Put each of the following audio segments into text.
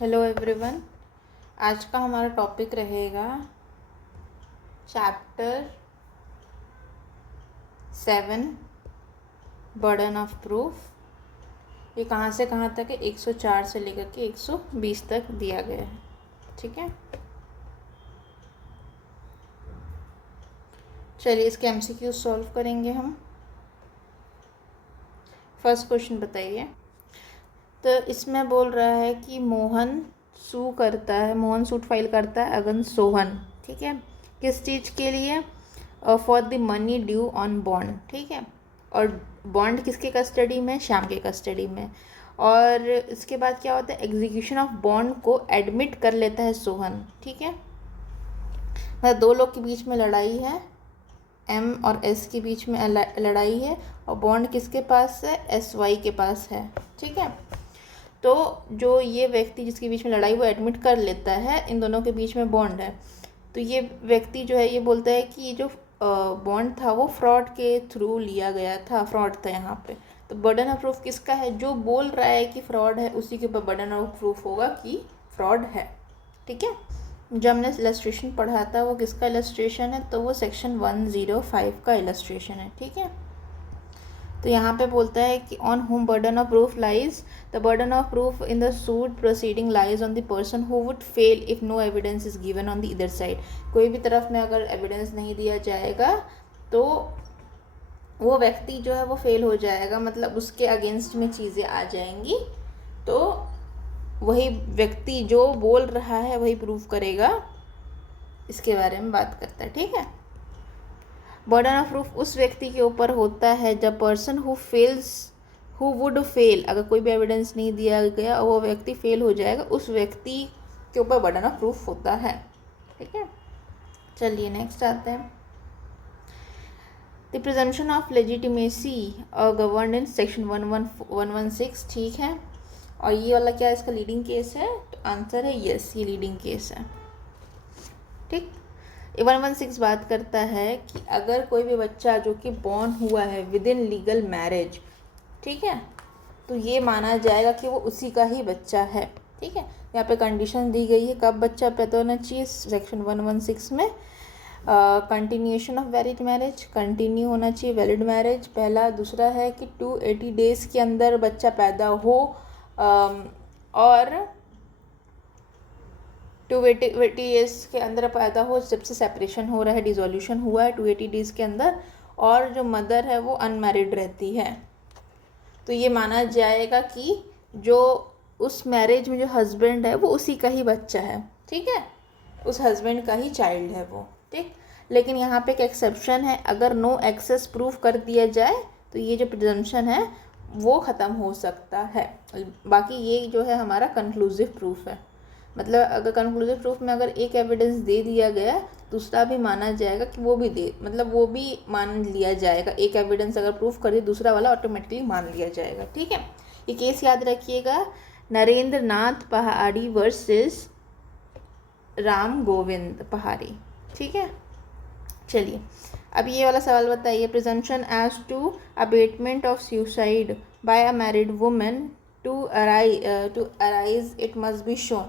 Hello everyone. आज का हमारा टॉपिक रहेगा चैप्टर 7 बर्डन ऑफ प्रूफ। ये कहाँ से कहाँ तक है? 104 से लेकर के 120 तक दिया गया है। ठीक है, चलिए इसके एमसीक्यू सॉल्व करेंगे हम। फर्स्ट क्वेश्चन बताइए। तो इसमें बोल रहा है कि मोहन सूट फाइल करता है अगेंस्ट सोहन। ठीक है, किस चीज़ के लिए? For the money due on bond. ठीक है, और बॉन्ड किसके कस्टडी में? श्याम के कस्टडी में। और इसके बाद क्या होता है? एग्जीक्यूशन ऑफ बॉन्ड को एडमिट कर लेता है सोहन। ठीक है, मतलब दो लोग के बीच में लड़ाई है, एम और एस के बीच में लड़ाई है, और बॉन्ड किसके पास है? एस वाई के पास है। ठीक है, तो जो ये व्यक्ति जिसके बीच में लड़ाई वो एडमिट कर लेता है इन दोनों के बीच में बॉन्ड है, तो ये व्यक्ति जो है ये बोलता है कि जो बॉन्ड था वो फ्रॉड के थ्रू लिया गया था, फ्रॉड था यहाँ पे। तो बर्डन ऑफ प्रूफ किसका है? जो बोल रहा है कि फ्रॉड है उसी के ऊपर बर्डन ऑफ प्रूफ होगा कि फ्रॉड है। ठीक है, जो हमने इलस्ट्रेशन पढ़ा था वो किसका इलस्ट्रेशन है? तो वो सेक्शन 105 का इलस्ट्रेशन है। ठीक है, तो यहाँ पे बोलता है कि on whom burden of proof lies, the burden of proof in the suit proceeding lies on the person who would fail if no evidence is given on the either side. कोई भी तरफ में अगर एविडेंस नहीं दिया जाएगा तो वो व्यक्ति जो है वो फेल हो जाएगा, मतलब उसके अगेंस्ट में चीज़ें आ जाएंगी। तो वही व्यक्ति जो बोल रहा है वही प्रूफ करेगा, इसके बारे में बात करता है। ठीक है, बर्डन ऑफ प्रूफ उस व्यक्ति के ऊपर होता है जब पर्सन हु वुड फेल, अगर कोई भी एविडेंस नहीं दिया गया और वो व्यक्ति फेल हो जाएगा, उस व्यक्ति के ऊपर बर्डन ऑफ प्रूफ होता है। ठीक है, चलिए नेक्स्ट आते हैं। The presumption of legitimacy governed in section 116। ठीक है, और ये वाला क्या है? इसका लीडिंग केस है, तो आंसर है यस, ये लीडिंग केस है। ठीक, 116 बात करता है कि अगर कोई भी बच्चा जो कि बॉर्न हुआ है विद इन लीगल मैरिज, ठीक है, तो ये माना जाएगा कि वो उसी का ही बच्चा है। ठीक है, यहाँ पे कंडीशन दी गई है कब बच्चा पैदा होना चाहिए सेक्शन 116 में। Continuation of valid marriage, continue होना चाहिए वैलिड मैरिज पहला। दूसरा है कि 280 डेज़ के अंदर बच्चा पैदा हो, और 280 डेज़ के अंदर पैदा हो जब से सेपरेशन हो रहा है, डिसोल्यूशन हुआ है 280 डेज़ के अंदर, और जो मदर है वो अनमैरिड रहती है। तो ये माना जाएगा कि जो उस मैरिज में जो हस्बैंड है वो उसी का ही बच्चा है। ठीक है, उस हस्बैंड का ही चाइल्ड है वो। ठीक, लेकिन यहाँ पे एक एक्सेप्शन है, अगर नो एक्सेस प्रूफ कर दिया जाए तो ये जो प्रिजम्पशन है वो ख़त्म हो सकता है। बाकी ये जो है हमारा कंक्लूसिव प्रूफ है, मतलब अगर कंक्लूसिव प्रूफ में अगर एक एविडेंस दे दिया गया दूसरा भी माना जाएगा कि वो भी दे, मतलब वो भी मान लिया जाएगा। एक एविडेंस अगर प्रूफ कर दिया दूसरा वाला ऑटोमेटिकली मान लिया जाएगा। ठीक है, ये केस याद रखिएगा, नरेंद्र नाथ पहाड़ी वर्सेस राम गोविंद पहाड़ी। ठीक है, चलिए अब ये वाला सवाल बताइए। Presumption as to abetment of suicide by a married women to arise it must be shown.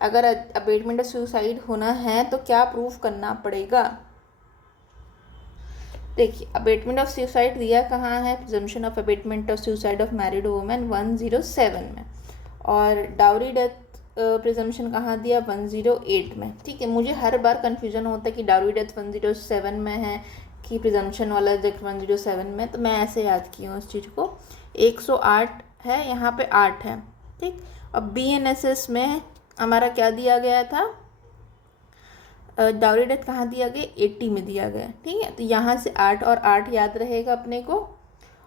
अगर अबेटमेंट ऑफ सुसाइड होना है तो क्या प्रूफ करना पड़ेगा? देखिए, अबेटमेंट ऑफ सुसाइड दिया कहाँ है? Presumption of abetment of suicide of married women 107 में, और डाउरी डेथ प्रिजम्पशन कहाँ दिया? 108 में। ठीक है, मुझे हर बार कन्फ्यूजन होता है कि डाउरी डेथ 107 में है कि प्रिजम्पशन वाला डेथ 107 में, तो मैं ऐसे याद की हूँ उस चीज़ को। 108 है, यहाँ पे 8 है। ठीक, अब BNSS में हमारा क्या दिया गया था? डाउरी डेथ कहाँ दिया गया? 80 में दिया गया। ठीक है, तो यहाँ से 8 और 8 याद रहेगा अपने को।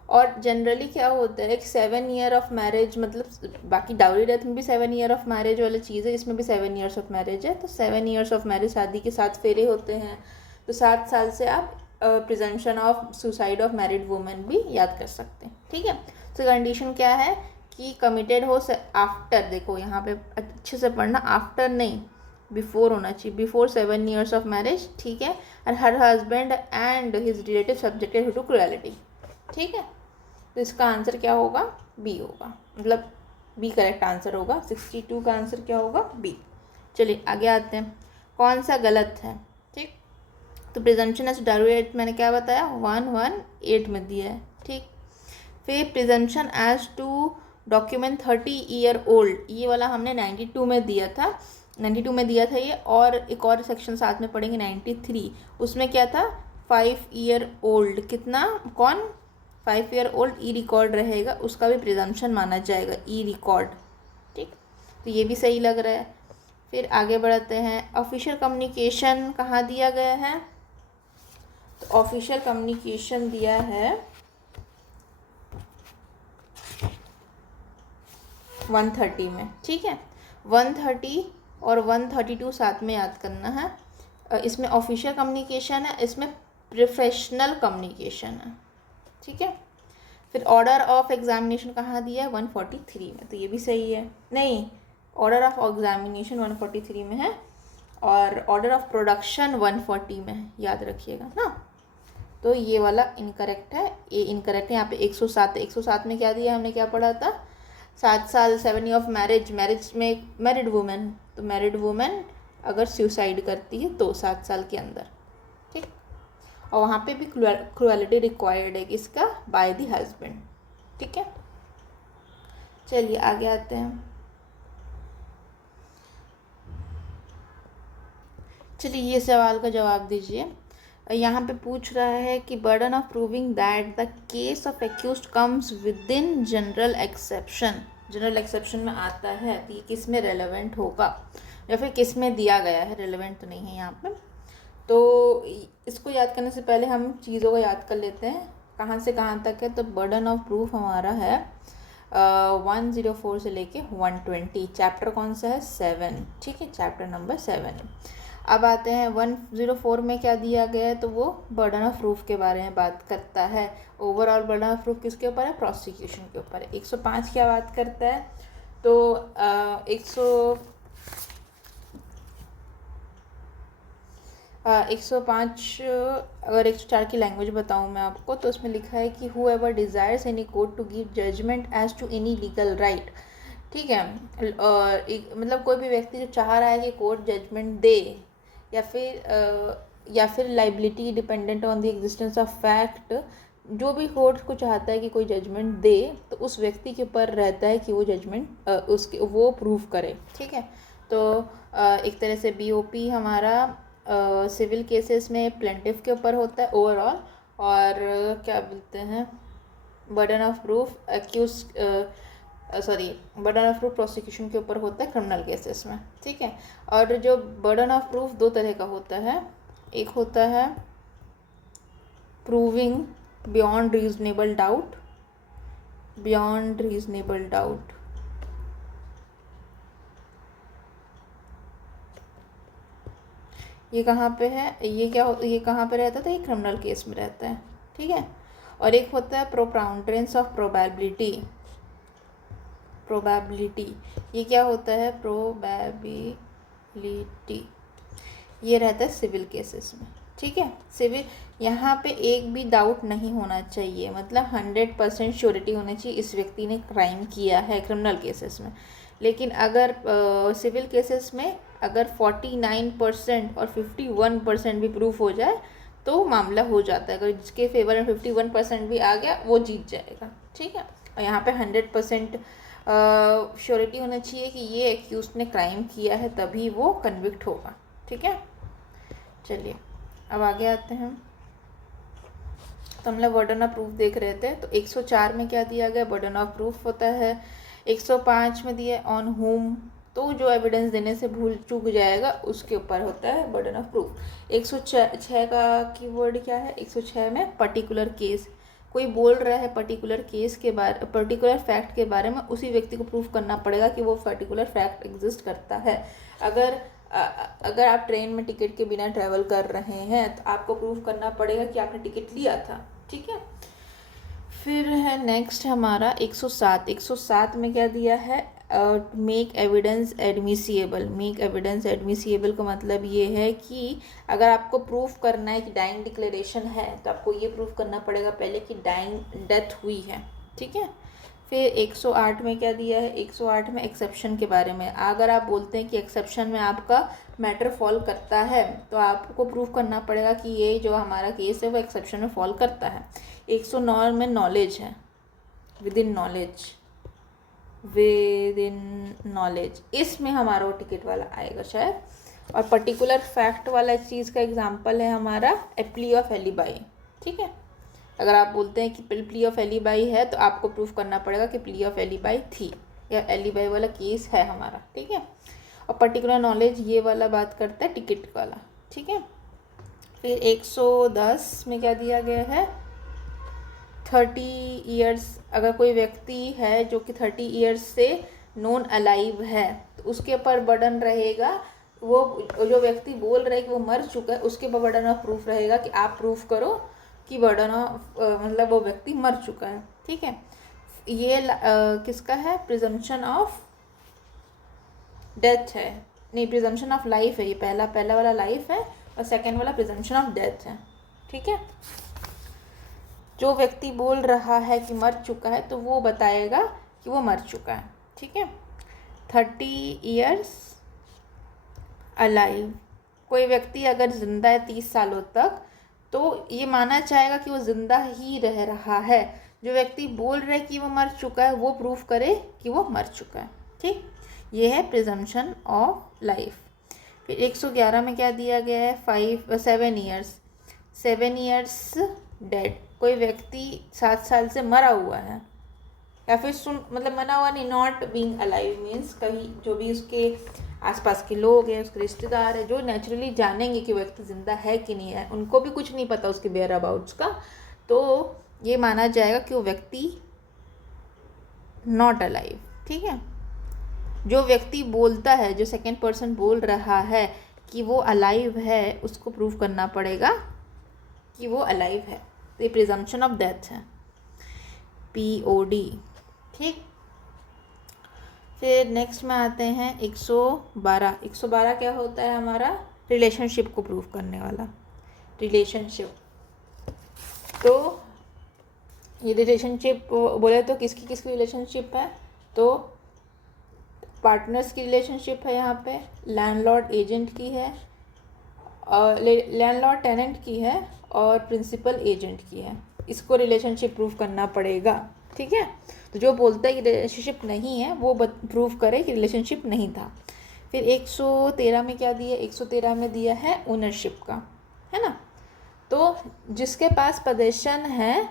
और जनरली क्या होता है, एक 7 ईयर ऑफ मैरिज, मतलब बाकी डाउरी डेथ में भी 7 ईयर ऑफ मैरिज वाली चीज़ है, इसमें भी 7 ईयर्स ऑफ मैरिज है। तो 7 ईयर्स ऑफ मैरिज शादी के 7 फेरे होते हैं, तो 7 साल से आप presumption of suicide of married women भी याद कर सकते हैं। ठीक है, तो कंडीशन क्या है कि कमिटेड हो आफ्टर, देखो यहाँ पे अच्छे से पढ़ना, आफ्टर नहीं बिफोर होना चाहिए, बिफोर 7 ईयर्स ऑफ मैरिज। ठीक है, और her husband and his relative subjected to cruelty. ठीक है, तो इसका आंसर क्या होगा? बी होगा, मतलब बी करेक्ट आंसर होगा। 62 का आंसर क्या होगा? बी। चलिए आगे आते हैं, कौन सा गलत है। ठीक, तो प्रिजम्पशन एज डेरिवेट मैंने क्या बताया, 118 में दिया है। ठीक, फिर presumption as to document 30 year old, ये वाला हमने 92 में दिया था, 92 में दिया था ये। और एक और सेक्शन साथ में पढ़ेंगे 93, उसमें क्या था, 5 ईयर ओल्ड, कितना, कौन, 5 ईयर ओल्ड ई रिकॉर्ड रहेगा, उसका भी प्रिजम्पशन माना जाएगा, ई रिकॉर्ड। ठीक, तो ये भी सही लग रहा है। फिर आगे बढ़ते हैं, ऑफिशियल कम्युनिकेशन कहाँ दिया गया है, तो ऑफिशियल कम्युनिकेशन दिया है 130 में। ठीक है, 130 और 132 साथ में याद करना है। इसमें ऑफिशियल कम्युनिकेशन है, इसमें प्रोफेशनल कम्युनिकेशन है। ठीक है, फिर ऑर्डर ऑफ एग्जामिनेशन कहाँ दिया है, 143 में, तो ये भी सही है। नहीं, ऑर्डर ऑफ एग्जामिनेशन 143 में है और ऑर्डर ऑफ प्रोडक्शन 140 में है, याद रखिएगा ना। तो ये वाला इनकरेक्ट है, ये इनकरेक्ट है। यहाँ पे 107, 107 में क्या दिया, हमने क्या पढ़ा था, 7 साल 7 ईयर ऑफ मैरिज, मैरिज में मैरिड वुमेन, तो मैरिड वुमेन अगर सुसाइड करती है तो 7 साल के अंदर। ठीक, और वहाँ पे भी क्रुएलिटी रिक्वायर्ड है किसका, बाय द हस्बैंड। ठीक है, चलिए आगे आते हैं। चलिए ये सवाल का जवाब दीजिए। यहाँ पे पूछ रहा है कि burden of proving that the case of accused comes with in general exception, general exception में आता है, तो ये किस में रेलेवेंट होगा या फिर किस में दिया गया है, रेलेवेंट तो नहीं है यहाँ पे। तो इसको याद करने से पहले हम चीज़ों को याद कर लेते हैं, कहाँ से कहाँ तक है। तो बर्डन ऑफ प्रूफ हमारा है 104 से लेके 120, चैप्टर कौन सा है, 7। ठीक है, चैप्टर नंबर 7। अब आते हैं 104 में क्या दिया गया है, तो वो बर्डन ऑफ प्रूफ के बारे में बात करता है। ओवरऑल बर्डन ऑफ प्रूफ किसके ऊपर है, प्रोसिक्यूशन के ऊपर है। 105 क्या बात करता है, तो 105 अगर 104 की लैंग्वेज बताऊँ मैं आपको, तो उसमें लिखा है कि who desires any court to give judgment as to any legal right. ठीक है, मतलब कोई भी व्यक्ति जो चाह रहा है कि कोर्ट जजमेंट दे या फिर liability dependent on the existence of fact, जो भी कोर्ट को चाहता है कि कोई जजमेंट दे, तो उस व्यक्ति के ऊपर रहता है कि वो जजमेंट उसके वो प्रूव करे। ठीक है, तो एक तरह से बीओपी हमारा सिविल केसेस में प्लेंटिफ के ऊपर होता है ओवरऑल, और क्या बोलते हैं, burden of proof burden of proof prosecution के ऊपर होता है क्रिमिनल केसेस में। ठीक है, और जो बर्डन ऑफ प्रूफ दो तरह का होता है, एक होता है proving beyond reasonable doubt, beyond reasonable doubt, ये कहाँ पे है, ये कहाँ पे रहता है, तो ये क्रिमिनल केस में रहता है। ठीक है, और एक होता है प्रोपाउंड्रेंस ऑफ प्रोबेबिलिटी, प्रोबेबिलिटी, ये क्या होता है, प्रोबेबिलिटी, ये रहता है सिविल केसेस में। ठीक है, सिविल, यहाँ पे एक भी डाउट नहीं होना चाहिए, मतलब 100% श्योरिटी होनी चाहिए इस व्यक्ति ने क्राइम किया है क्रिमिनल केसेस में। लेकिन अगर सिविल केसेस में अगर 49% और 51% भी प्रूफ हो जाए तो मामला हो जाता है, अगर जिसके फेवर में 51% भी आ गया वो जीत जाएगा। ठीक है, और यहाँ पे 100% श्योरिटी होना चाहिए कि ये एक्यूज ने क्राइम किया है, तभी वो कन्विक्ट होगा। ठीक है, चलिए अब आगे आते हैं। तो हम लोग बर्डन ऑफ प्रूफ देख रहे थे, तो 104 में क्या दिया गया, बर्डन ऑफ प्रूफ होता है। 105 में दिया ऑन होम, तो जो एविडेंस देने से भूल चूक जाएगा उसके ऊपर होता है बर्डन ऑफ प्रूफ। 106 का कीवर्ड क्या है, 106 में पर्टिकुलर केस, कोई बोल रहा है पर्टिकुलर केस के बारे, पर्टिकुलर फैक्ट के बारे में, उसी व्यक्ति को प्रूफ करना पड़ेगा कि वो पर्टिकुलर फैक्ट एग्जिस्ट करता है। अगर आप ट्रेन में टिकट के बिना ट्रैवल कर रहे हैं तो आपको प्रूफ करना पड़ेगा कि आपने टिकट लिया था। ठीक है, फिर है नेक्स्ट हमारा 107। 107 में क्या दिया है, मेक एविडेंस एडमिसिएबल। मेक एविडेंस एडमिसिएबल का मतलब ये है कि अगर आपको प्रूफ करना है कि डाइंग डिक्लेरेशन है, तो आपको ये प्रूफ करना पड़ेगा पहले कि डाइंग डेथ हुई है। ठीक है, फिर 108 में क्या दिया है, 108 में एक्सेप्शन के बारे में। अगर आप बोलते हैं कि एक्सेप्शन में आपका मैटर फॉल करता है तो आपको प्रूफ करना पड़ेगा कि ये जो हमारा केस है वो एक्सेप्शन में फॉल करता है। 109 में नॉलेज है, विद इन नॉलेज, इसमें हमारा वो टिकट वाला आएगा शायद। और पर्टिकुलर फैक्ट वाला चीज़ का एग्जांपल है हमारा प्ली ऑफ एलिबाई। ठीक है, अगर आप बोलते हैं कि प्ली ऑफ एलिबाई है तो आपको प्रूफ करना पड़ेगा कि प्ली ऑफ एलिबाई थी या एलिबाई वाला केस है हमारा। ठीक है, और पर्टिकुलर नॉलेज ये वाला बात करता है टिकट वाला। ठीक है, फिर 110 में क्या दिया गया है, 30 ईयर्स, अगर कोई व्यक्ति है जो कि 30 ईयर्स से नॉन अलाइव है तो उसके ऊपर बर्डन रहेगा, वो जो व्यक्ति बोल रहा है कि वो मर चुका है उसके ऊपर बर्डन ऑफ प्रूफ रहेगा कि आप प्रूफ करो कि बर्डन ऑफ मतलब वो व्यक्ति मर चुका है। ठीक है, ये किसका है, प्रिजम्पशन ऑफ डेथ है, नहीं प्रिजम्पशन ऑफ लाइफ है। ये पहला वाला लाइफ है और सेकेंड वाला प्रिजम्पशन ऑफ डेथ है। ठीक है, जो व्यक्ति बोल रहा है कि मर चुका है तो वो बताएगा कि वो मर चुका है। ठीक है, 30 ईयर्स अलाइव, कोई व्यक्ति अगर ज़िंदा है 30 सालों तक तो ये माना जाएगा कि वो ज़िंदा ही रह रहा है। जो व्यक्ति बोल रहा है कि वो मर चुका है वो प्रूफ करे कि वो मर चुका है। ठीक, ये है प्रिजम्पशन ऑफ लाइफ। फिर 111 में क्या दिया गया है, 7 ईयर्स डेड, कोई व्यक्ति 7 साल से मरा हुआ है या फिर मतलब मरा हुआ नहीं, नॉट बीइंग अलाइव मीन्स कहीं जो भी उसके आसपास के लोग हैं, उसके रिश्तेदार हैं जो नेचुरली जानेंगे कि वो व्यक्ति ज़िंदा है कि नहीं है, उनको भी कुछ नहीं पता उसके वेयर अबाउट्स का, तो ये माना जाएगा कि वो व्यक्ति नॉट अलाइव। ठीक है, जो व्यक्ति बोलता है, जो सेकेंड पर्सन बोल रहा है कि वो अलाइव है, उसको प्रूव करना पड़ेगा कि वो अलाइव है, तो ये प्रिजम्पशन ऑफ डेथ है, POD। ठीक, फिर नेक्स्ट में आते हैं 112 क्या होता है हमारा, रिलेशनशिप को प्रूव करने वाला रिलेशनशिप। तो ये रिलेशनशिप बोले तो किसकी रिलेशनशिप है, तो पार्टनर्स की रिलेशनशिप है, यहाँ पे लैंडलॉर्ड एजेंट की है, लैंडलॉर्ड टेनेंट की है और प्रिंसिपल एजेंट की है। इसको रिलेशनशिप प्रूव करना पड़ेगा। ठीक है, तो जो बोलता है कि रिलेशनशिप नहीं है वो प्रूव करे कि रिलेशनशिप नहीं था। फिर 113 में क्या दिया, 113 में दिया है ओनरशिप का, है ना। तो जिसके पास पोजेशन है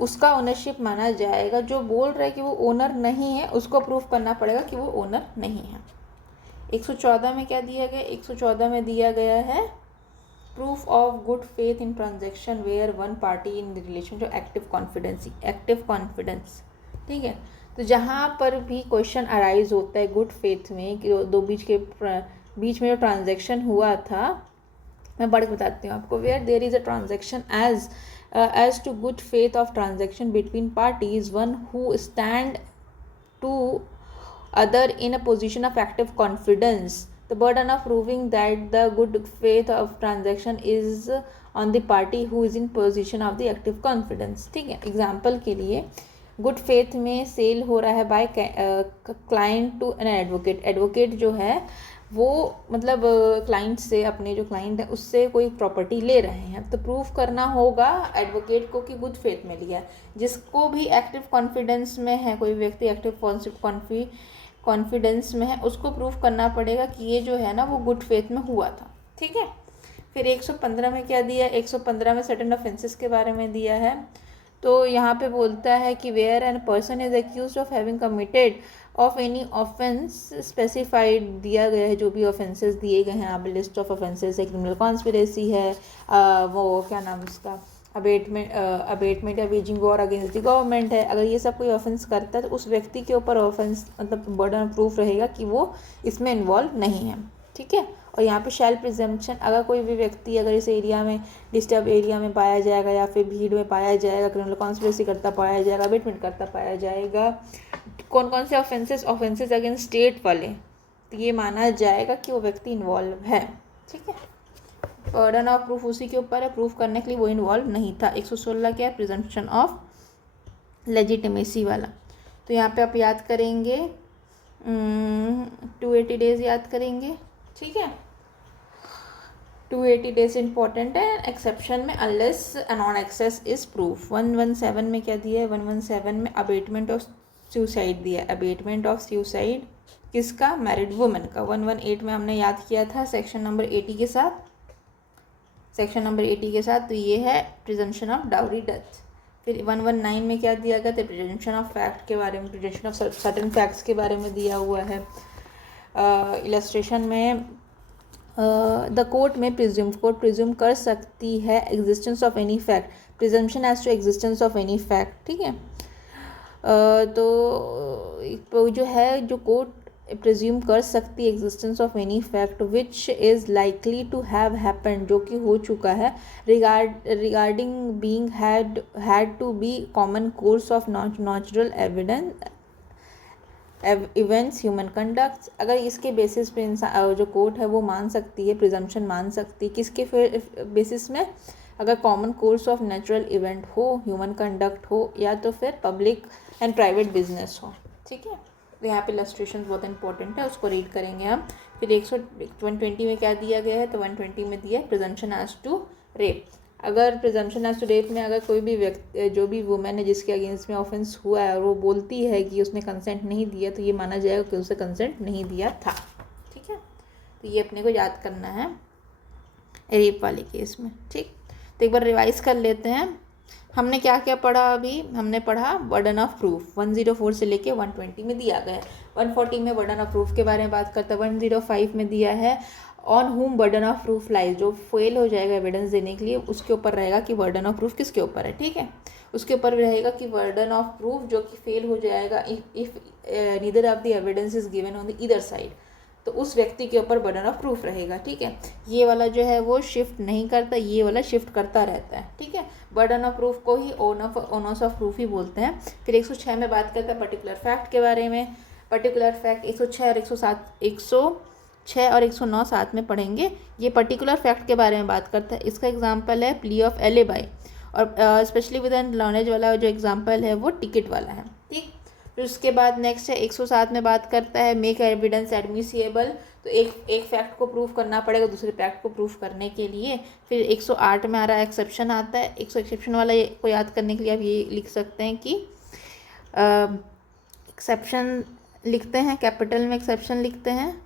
उसका ओनरशिप माना जाएगा। जो बोल रहा है कि वो ओनर नहीं है उसको प्रूफ करना पड़ेगा कि वो ओनर नहीं है। 114 में क्या दिया गया, 114 में दिया गया है proof of good faith in transaction where one party in relation to active confidence. ठीक है, तो जहाँ पर भी क्वेश्चन अराइज होता है गुड फेथ में कि दो बीच में जो ट्रांजेक्शन हुआ था, मैं पढ़ के बताती हूँ आपको। Where there is a transaction as to good faith of transaction between parties, one who stand to other in a position of active confidence, the burden of proving that the good faith of transaction is on the party who is in position of the active confidence। ठीक है, example के लिए good faith में cell हो रहा है by client to an advocate. Advocate जो है वो मतलब क्लाइंट से, अपने जो क्लाइंट है उससे कोई प्रॉपर्टी ले रहे हैं, तो प्रूफ करना होगा एडवोकेट को कि गुड फेथ में लिया। जिसको भी एक्टिव कॉन्फिडेंस में है, कोई व्यक्ति एक्टिव कॉन्फिडेंस में है, उसको प्रूफ करना पड़ेगा कि ये जो है ना वो गुड फेथ में हुआ था। ठीक है, फिर 115 में क्या दिया, 115 में सर्टेन ऑफेंसेस के बारे में दिया है। तो यहाँ पे बोलता है कि where an person is accused of having committed of any offence specified, दिया गया है जो भी ऑफेंसेस दिए गए हैं, आप लिस्ट ऑफ ऑफेंसेस है, क्रिमिनल कॉन्स्पिरेसी है, वो क्या नाम उसका अबेटमेंट या waging war against the government है। अगर ये सब कोई ऑफेंस करता है तो उस व्यक्ति के ऊपर ऑफेंस मतलब बर्डन ऑफ प्रूफ रहेगा कि वो इसमें इन्वॉल्व नहीं है। ठीक है, और यहाँ पे शैल प्रिजम्पशन, अगर कोई भी व्यक्ति अगर इस एरिया में डिस्टर्ब एरिया में पाया जाएगा या फिर भीड़ में पाया जाएगा, क्रिमिनल कॉन्स्पिरेसी करता पाया जाएगा, अबेटमेंट करता पाया जाएगा, कौन कौन से ऑफेंसेस अगेंस्ट स्टेट वाले, तो ये माना जाएगा कि वो व्यक्ति इन्वॉल्व है। ठीक है, बर्डन ऑफ प्रूफ उसी के ऊपर है, प्रूफ करने के लिए वो इन्वॉल्व नहीं था। 116 क्या है, प्रिजम्पशन ऑफ लेजिटिमेसी वाला। तो यहाँ पे आप याद करेंगे 280 डेज याद करेंगे, ठीक है। 280 डेज इंपॉर्टेंट है एक्सेप्शन में, unless non access is proof. 117 में क्या दिया है, 117 में अबेटमेंट ऑफ सुसाइड दिया है। अबेटमेंट ऑफ सुसाइड किसका, मैरिड वुमेन का। 118 में हमने याद किया था सेक्शन नंबर 80 के साथ, सेक्शन नंबर 80 के साथ। तो ये है प्रिजम्पशन ऑफ डाउरी डेथ। फिर 119 में क्या दिया गया, तो प्रिजम्पशन ऑफ फैक्ट के बारे में, प्रिजम्पशन ऑफ सर्टेन फैक्ट्स के बारे में दिया हुआ है। इलस्ट्रेशन में द कोर्ट में कोर्ट प्रिज्यूम कर सकती है existence of any fact, presumption as to existence of any fact, ठीक है। तो जो है, जो कोर्ट प्रिज्यूम कर सकती है existence of any fact which is likely to have happened, जो कि हो चुका है, regarding being had to be common course of natural evidence events human conducts. अगर इसके बेसिस पे इंसान जो कोर्ट है वो मान सकती है, प्रिजम्पशन मान सकती है, किसके फिर बेसिस में, अगर common course of natural event हो, ह्यूमन कंडक्ट हो, या तो फिर पब्लिक एंड प्राइवेट बिजनेस हो, ठीक है। तो यहाँ पे इलस्ट्रेशन बहुत इंपॉर्टेंट है, उसको रीड करेंगे हम। फिर 120 में क्या दिया गया है, तो 120 में दिया है प्रिजम्पशन एज टू रेप। अगर प्रिजम्पशन एज टू रेप में अगर कोई भी व्यक्ति, जो भी वुमेन है जिसके अगेंस्ट में ऑफेंस हुआ है और वो बोलती है कि उसने कंसेंट नहीं दिया, तो ये माना जाएगा कि उसने कंसेंट नहीं दिया था, ठीक है। तो ये अपने को याद करना है रेप वाले केस में, ठीक। तो एक बार रिवाइज कर लेते हैं, हमने क्या क्या पढ़ा अभी। हमने पढ़ा बर्डन ऑफ प्रूफ 104 से लेके 120 में दिया गया है। 140 में बर्डन ऑफ प्रूफ के बारे में बात करता है। 105 में दिया है ऑन हुम बर्डन ऑफ प्रूफ लाइज, जो फेल हो जाएगा एविडेंस देने के लिए उसके ऊपर रहेगा कि बर्डन ऑफ प्रूफ किसके ऊपर है, ठीक है। उसके ऊपर रहेगा कि बर्डन ऑफ प्रूफ जो कि फेल हो जाएगा if neither of the evidence is given on the either side, तो उस व्यक्ति के ऊपर बर्डन ऑफ प्रूफ रहेगा, ठीक है। ये वाला जो है वो शिफ्ट नहीं करता, ये वाला शिफ्ट करता रहता है, ठीक है। बर्डन ऑफ प्रूफ को ही ओनर्स ऑफ प्रूफ ही बोलते हैं। फिर 106 में बात करते हैं पर्टिकुलर फैक्ट के बारे में। पर्टिकुलर फैक्ट 106 और 106 और 109 साथ में पढ़ेंगे। ये पर्टिकुलर फैक्ट के बारे में बात करता है। इसका एग्जाम्पल है प्ली ऑफ एलिबाई, और स्पेशली विद एन नॉलेज वाला जो एग्जाम्पल है वो टिकट वाला है, ठीक। फिर उसके बाद नेक्स्ट है 107 में बात करता है मेक एविडेंस एडमिसिबल, तो एक फैक्ट को प्रूफ करना पड़ेगा दूसरे फैक्ट को प्रूफ करने के लिए। फिर 108 में आ रहा है एक्सेप्शन आता है। एक्सेप्शन वाला को याद करने के लिए आप ये लिख सकते हैं कि एक्सेप्शन लिखते हैं, कैपिटल में एक्सेप्शन लिखते हैं,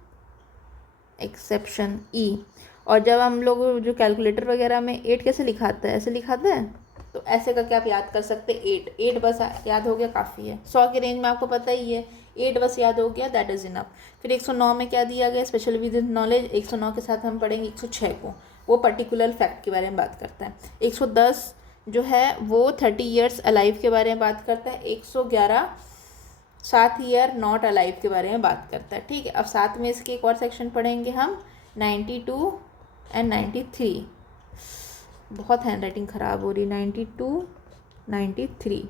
एक्सेप्शन ई। और जब हम लोग जो कैलकुलेटर वगैरह में 8 कैसे लिखाते हैं, ऐसे लिखाते हैं, तो ऐसे करके आप याद कर सकते हैं। 8 बस याद हो गया काफ़ी है। 100 के रेंज में आपको पता ही है, 8 बस याद हो गया, दैट इज़ इनफ। फिर 109 में क्या दिया गया, स्पेशल विद नॉलेज। 109 के साथ हम पढ़ेंगे 106 को, वो पर्टिकुलर फैक्ट के बारे में बात करता है। 110 जो है वो 30 ईयर्स अलाइव के बारे में बात करता है। 111 7 ईयर नॉट अलाइव के बारे में बात करता है, ठीक है। अब साथ में इसके एक और सेक्शन पढ़ेंगे हम 92 एंड 93। बहुत हैंड राइटिंग ख़राब हो रही। 92 93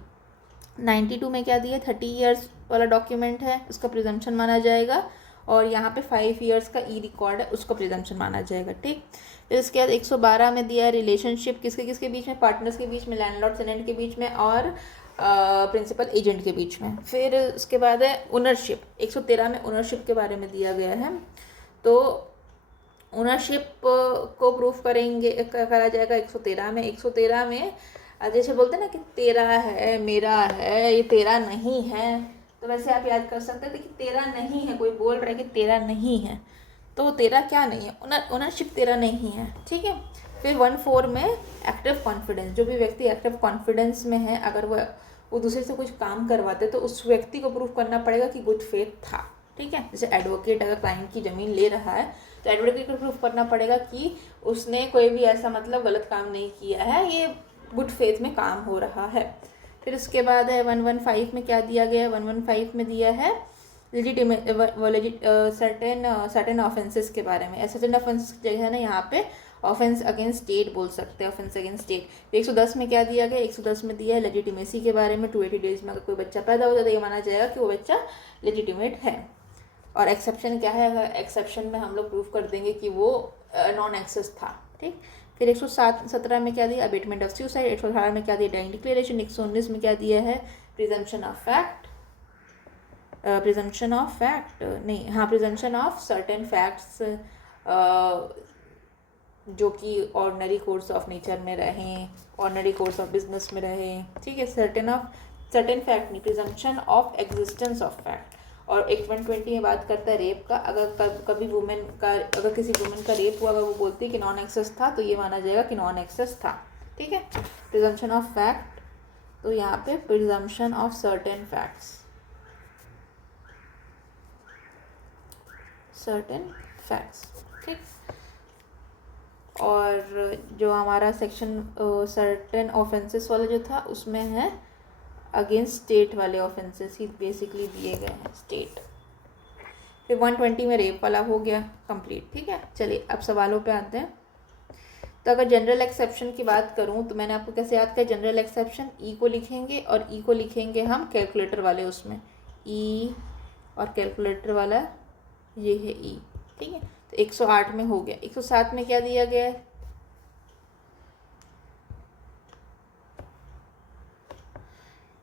92 में क्या दिया, 30 ईयर्स वाला डॉक्यूमेंट है, उसका प्रिजम्पशन माना जाएगा। और यहाँ पे 5 ईयर्स का ई रिकॉर्ड है, उसको प्रिजम्पशन माना जाएगा, ठीक। फिर इसके बाद 112 में दिया है रिलेशनशिप किसके किसके बीच में, पार्टनर्स के बीच में, लैंडलॉर्ड टेनेंट के बीच में, और प्रिंसिपल एजेंट के बीच में। फिर उसके बाद है ओनरशिप। 113 में ओनरशिप के बारे में दिया गया है। तो ओनरशिप को प्रूफ करा जाएगा 113 में। 113 में जैसे बोलते हैं ना कि तेरा है, मेरा है, ये तेरा नहीं है, तो वैसे आप याद कर सकते हैं कि तेरा नहीं है। कोई बोल रहा है कि तेरा नहीं है, तो तेरा क्या नहीं है, ओनरशिप तेरा नहीं है, ठीक है। फिर 14 में एक्टिव कॉन्फिडेंस। जो भी व्यक्ति एक्टिव कॉन्फिडेंस में है, अगर वो दूसरे से कुछ काम करवाते तो उस व्यक्ति को प्रूफ करना पड़ेगा कि गुड फेथ था, ठीक है। जैसे एडवोकेट अगर क्लाइंट की ज़मीन ले रहा है तो एडवोकेट को प्रूफ करना पड़ेगा कि उसने कोई भी ऐसा मतलब गलत काम नहीं किया है, ये गुड फेथ में काम हो रहा है। फिर उसके बाद है 115 में क्या दिया गया है, 115 में दिया है सर्टेन ऑफेंसेस के बारे में। सर्टेन ऑफेंस जो है ना, यहाँ पे ऑफेंस अगेंस्ट स्टेट बोल सकते हैं, ऑफेंस अगेंस्ट स्टेट। 110 में क्या दिया गया, 110 में दिया है लेजिटिमेसी के बारे में। 280 डेज में अगर कोई बच्चा पैदा हो जाता है, ये माना जाएगा कि वो बच्चा लेजिटिमेट है। और एक्सेप्शन क्या है, अगर एक्सेप्शन में हम लोग प्रूफ कर देंगे कि वो नॉन एक्सेस था, ठीक। फिर 117 में क्या दिया, अबेटमेंट ऑफ सुसाइड। 118 में क्या दिया, डाइंग डिक्लेरेशन। 119 में क्या दिया है, presumption of fact, presumption of fact नहीं, हाँ, प्रिजम्पशन ऑफ सर्टेन फैक्ट्स जो कि ऑर्डनरी कोर्स ऑफ नेचर में रहें, ऑर्डनरी कोर्स ऑफ बिजनेस में रहें, ठीक है। सर्टेन फैक्ट नहीं, presumption of existence of fact. और एक 120 में बात करता है रेप का। अगर कभी अगर किसी वुमेन का रेप हुआ, अगर वो बोलती है कि नॉन एक्सेस था, तो ये माना जाएगा कि नॉन एक्सेस था, ठीक है। प्रिजम्पशन ऑफ फैक्ट, तो यहाँ पे presumption of certain facts, certain facts, ठीक। और जो हमारा सेक्शन सर्टेन ऑफेंसेस वाला जो था, उसमें है अगेंस्ट स्टेट वाले ऑफेंसेस ही बेसिकली दिए गए हैं, स्टेट। फिर 120 में रेप वाला हो गया कंप्लीट, ठीक है। चलिए अब सवालों पे आते हैं। तो अगर जनरल एक्सेप्शन की बात करूं, तो मैंने आपको कैसे याद किया, जनरल एक्सेप्शन ई को लिखेंगे, और ई को लिखेंगे हम कैलकुलेटर वाले उसमें, ई और कैलकुलेटर वाला ये है ई, ठीक है। तो 108 में हो गया। 107 में क्या दिया गया है,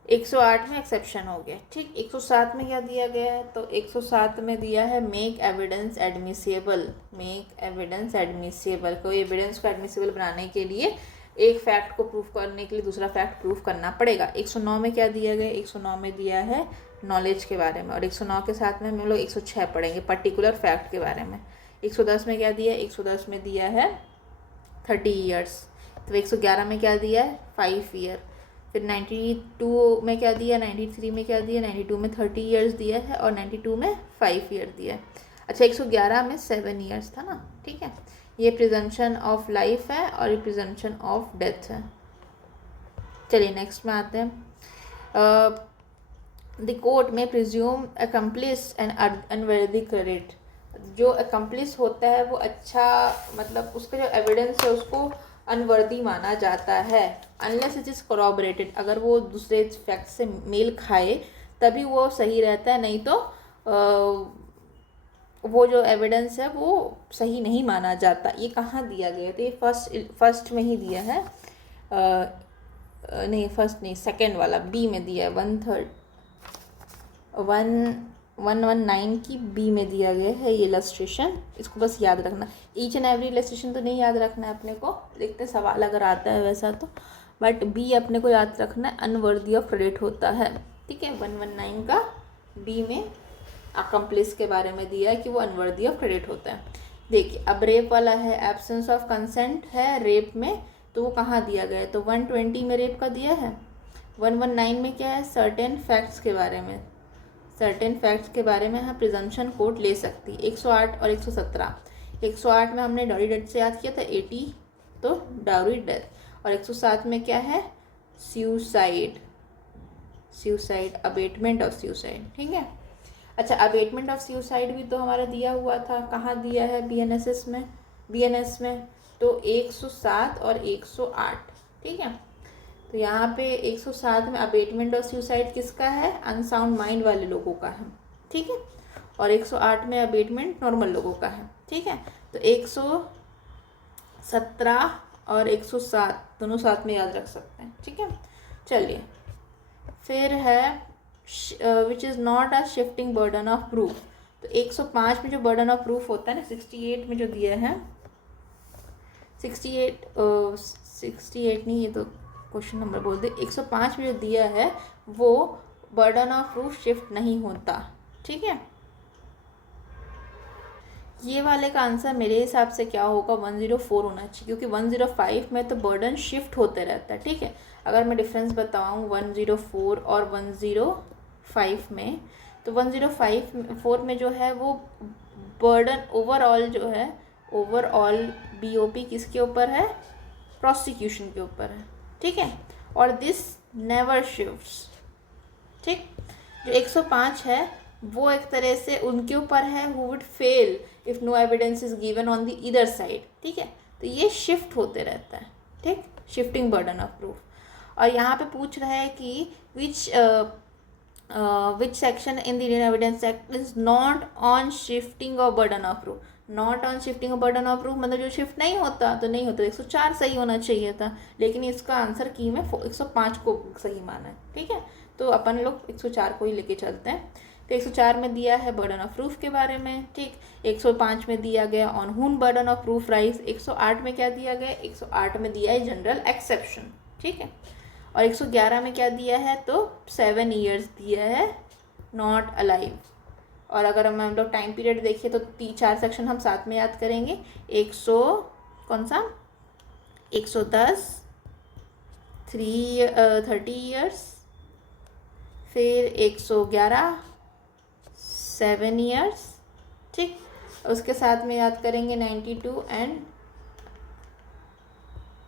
108 में एक्सेप्शन हो गया, ठीक। 107 में क्या दिया गया है, तो 107 में दिया है make evidence admissible, make evidence admissible. कोई एविडेंस को एडमिसिबल बनाने के लिए एक फैक्ट को प्रूफ करने के लिए दूसरा फैक्ट प्रूफ करना पड़ेगा। 109 में क्या दिया गया, 109 में दिया है नॉलेज के बारे में, और 109 के साथ में हम लोग 106 पढ़ेंगे पर्टिकुलर फैक्ट के बारे में। 110 में क्या दिया है, 110 में दिया है 30 ईयर्स। तो 111 में क्या दिया है, 5 ईयर। फिर 92 में क्या दिया, 93 में क्या दिया, 92 में 30 ईयर्स दिया है, और 92 में 5 ईयर दिया है। अच्छा, 111 में 7 ईयर्स था ना, ठीक है। ये प्रिजम्पशन ऑफ लाइफ है और ये प्रिजम्पशन ऑफ डेथ है। चलिए नेक्स्ट में आते हैं। द कोर्ट में presume accomplish and unworthy credit. जो अकम्प्लिस होता है वो अच्छा, मतलब उसका जो एविडेंस है उसको अनवर्दी माना जाता है, अनलेस इट इज़ corroborated। अगर वो दूसरे फैक्ट से मेल खाए तभी वो सही रहता है, नहीं तो वो जो एविडेंस है वो सही नहीं माना जाता। ये कहाँ दिया गया, तो ये फर्स्ट में ही दिया है, नहीं फर्स्ट नहीं, सेकंड वाला बी में दिया है, 119 की बी में दिया गया है ये इलस्ट्रेशन। इसको बस याद रखना, ईच एंड एवरी इलस्ट्रेशन तो नहीं याद रखना है अपने को, देखते सवाल अगर आता है वैसा तो, बट बी अपने को याद रखना है, अनवर्दी ऑफ क्रेडिट होता है, ठीक है। 119 का बी में अकम्प्लिस के बारे में दिया है कि वो अनवर्दी ऑफ क्रेडिट होता है। देखिए अब रेप वाला है, एब्सेंस ऑफ कंसेंट है रेप में, तो वो कहाँ दिया गया है, तो 120 में रेप का दिया है। 119 में क्या है, सर्टेन फैक्ट्स के बारे में, सर्टेन फैक्ट्स के बारे में हम प्रिजम्पशन कोर्ट ले सकती है। 108 और 117। 108 में हमने डाउरी डेथ से याद किया था 80, तो डाउरी डेथ। और 107 में क्या है, suicide, suicide, abetment of suicide, ठीक है। अच्छा, अबेटमेंट ऑफ सुसाइड भी तो हमारा दिया हुआ था, कहाँ दिया है, बीएनएस में, तो 107 और 108, ठीक है। तो यहाँ पे 107 में अबेटमेंट ऑफ सुसाइड किसका है, अनसाउंड माइंड वाले लोगों का है, ठीक है। और 108 में अबेटमेंट नॉर्मल लोगों का है, ठीक है। तो 117 और 107 दोनों साथ में याद रख सकते हैं, ठीक है। चलिए फिर है which is not a shifting burden of proof. तो 105 में जो बर्डन ऑफ प्रूफ होता है ना, 68 में जो दिया है, 68 नहीं, ये तो क्वेश्चन नंबर बोल दे, 105 में जो दिया है वो बर्डन ऑफ प्रूफ शिफ्ट नहीं होता, ठीक है। ये वाले का आंसर मेरे हिसाब से क्या होगा, 104 होना चाहिए, क्योंकि 105 में तो बर्डन शिफ्ट होते रहता है, ठीक है। अगर मैं डिफरेंस बताऊँ 104 और 105 में, तो 104 में जो है वो बर्डन ओवरऑल जो है, ओवरऑल बीओपी किसके ऊपर है, प्रोसिक्यूशन के ऊपर है, ठीक है। और दिस नेवर शिफ्ट्स, ठीक। जो 105 है वो एक तरह से उनके ऊपर है who would fail if no evidence is given on the either side, ठीक है। तो ये शिफ्ट होते रहता है, ठीक, शिफ्टिंग बर्डन ऑफ प्रूफ। और यहाँ पे पूछ रहा है कि which section in the Indian evidence act is not on shifting of burden of proof. Not on shifting of burden of proof मतलब जो शिफ्ट नहीं होता, तो नहीं होता, 104 सही होना चाहिए था, लेकिन इसका आंसर की में 105 को सही माना है, ठीक है। तो अपन लोग 104 को ही लेके चलते हैं। तो 104 में दिया है बर्डन ऑफ प्रूफ के बारे में, ठीक। 105 में दिया गया ऑन हुम बर्डन ऑफ प्रूफ राइज। 108 में क्या दिया गया, 108 में दिया है जनरल एक्सेप्शन, ठीक है। और 111 में क्या दिया है, तो 7 ईयर्स दिया है नॉट अलाइव। और अगर हम लोग टाइम पीरियड देखिए तो 4 सेक्शन हम साथ में याद करेंगे। 110 30 ईयर्स, फिर 111 7 ईयर्स, ठीक। उसके साथ में याद करेंगे 92 एंड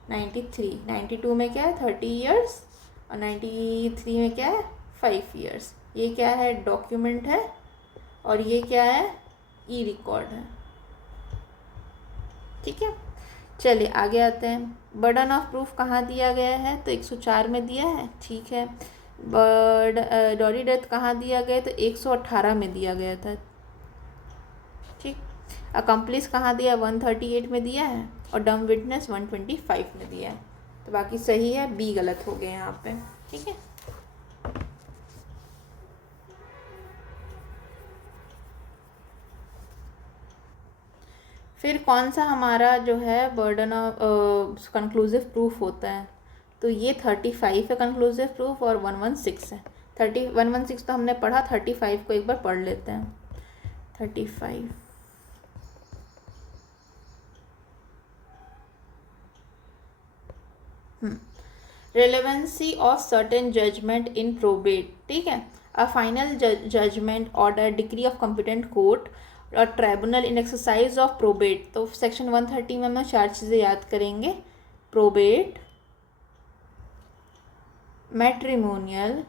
93। 92 में क्या है 30 ईयर्स और 93 में क्या है 5 ईयर्स। ये क्या है, डॉक्यूमेंट है, और ये क्या है, ई रिकॉर्ड है, ठीक है। चलिए आगे आते हैं। बर्डन ऑफ प्रूफ कहाँ दिया गया है, तो 104 में दिया है, ठीक है। डॉरी डेथ कहाँ दिया गया, तो 118 में दिया गया था, ठीक। अकम्प्लिस कहाँ दिया, 138 में दिया है, और डम विटनेस 125 में दिया है। तो बाकी सही है, बी गलत हो गए यहाँ पे, ठीक है। फिर कौन सा हमारा जो है बर्डन ऑफ कंक्लूसिव प्रूफ होता है, तो ये 35 है कंक्लूसिव प्रूफ और 116 है। 116 तो हमने पढ़ा, 35 को एक बार पढ़ लेते हैं। 35 relevancy of certain judgment in probate, ठीक है। A final judgment order degree of competent court और tribunal in exercise of probate. तो सेक्शन 130 में हम 4 चीज़ें याद करेंगे, probate, matrimonial,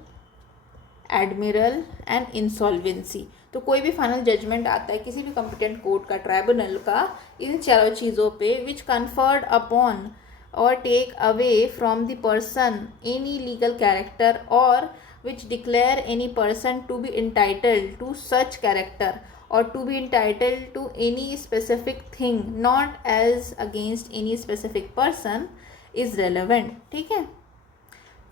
admiral and insolvency. तो कोई भी फाइनल जजमेंट आता है किसी भी कॉम्पिटेंट कोर्ट का, ट्राइब्यूनल का, इन चारों चीज़ों पे which conferred upon or take away from the person any legal character or which declare any person to be entitled to such character or to be entitled to any specific thing not as against any specific person is relevant, ठीक है।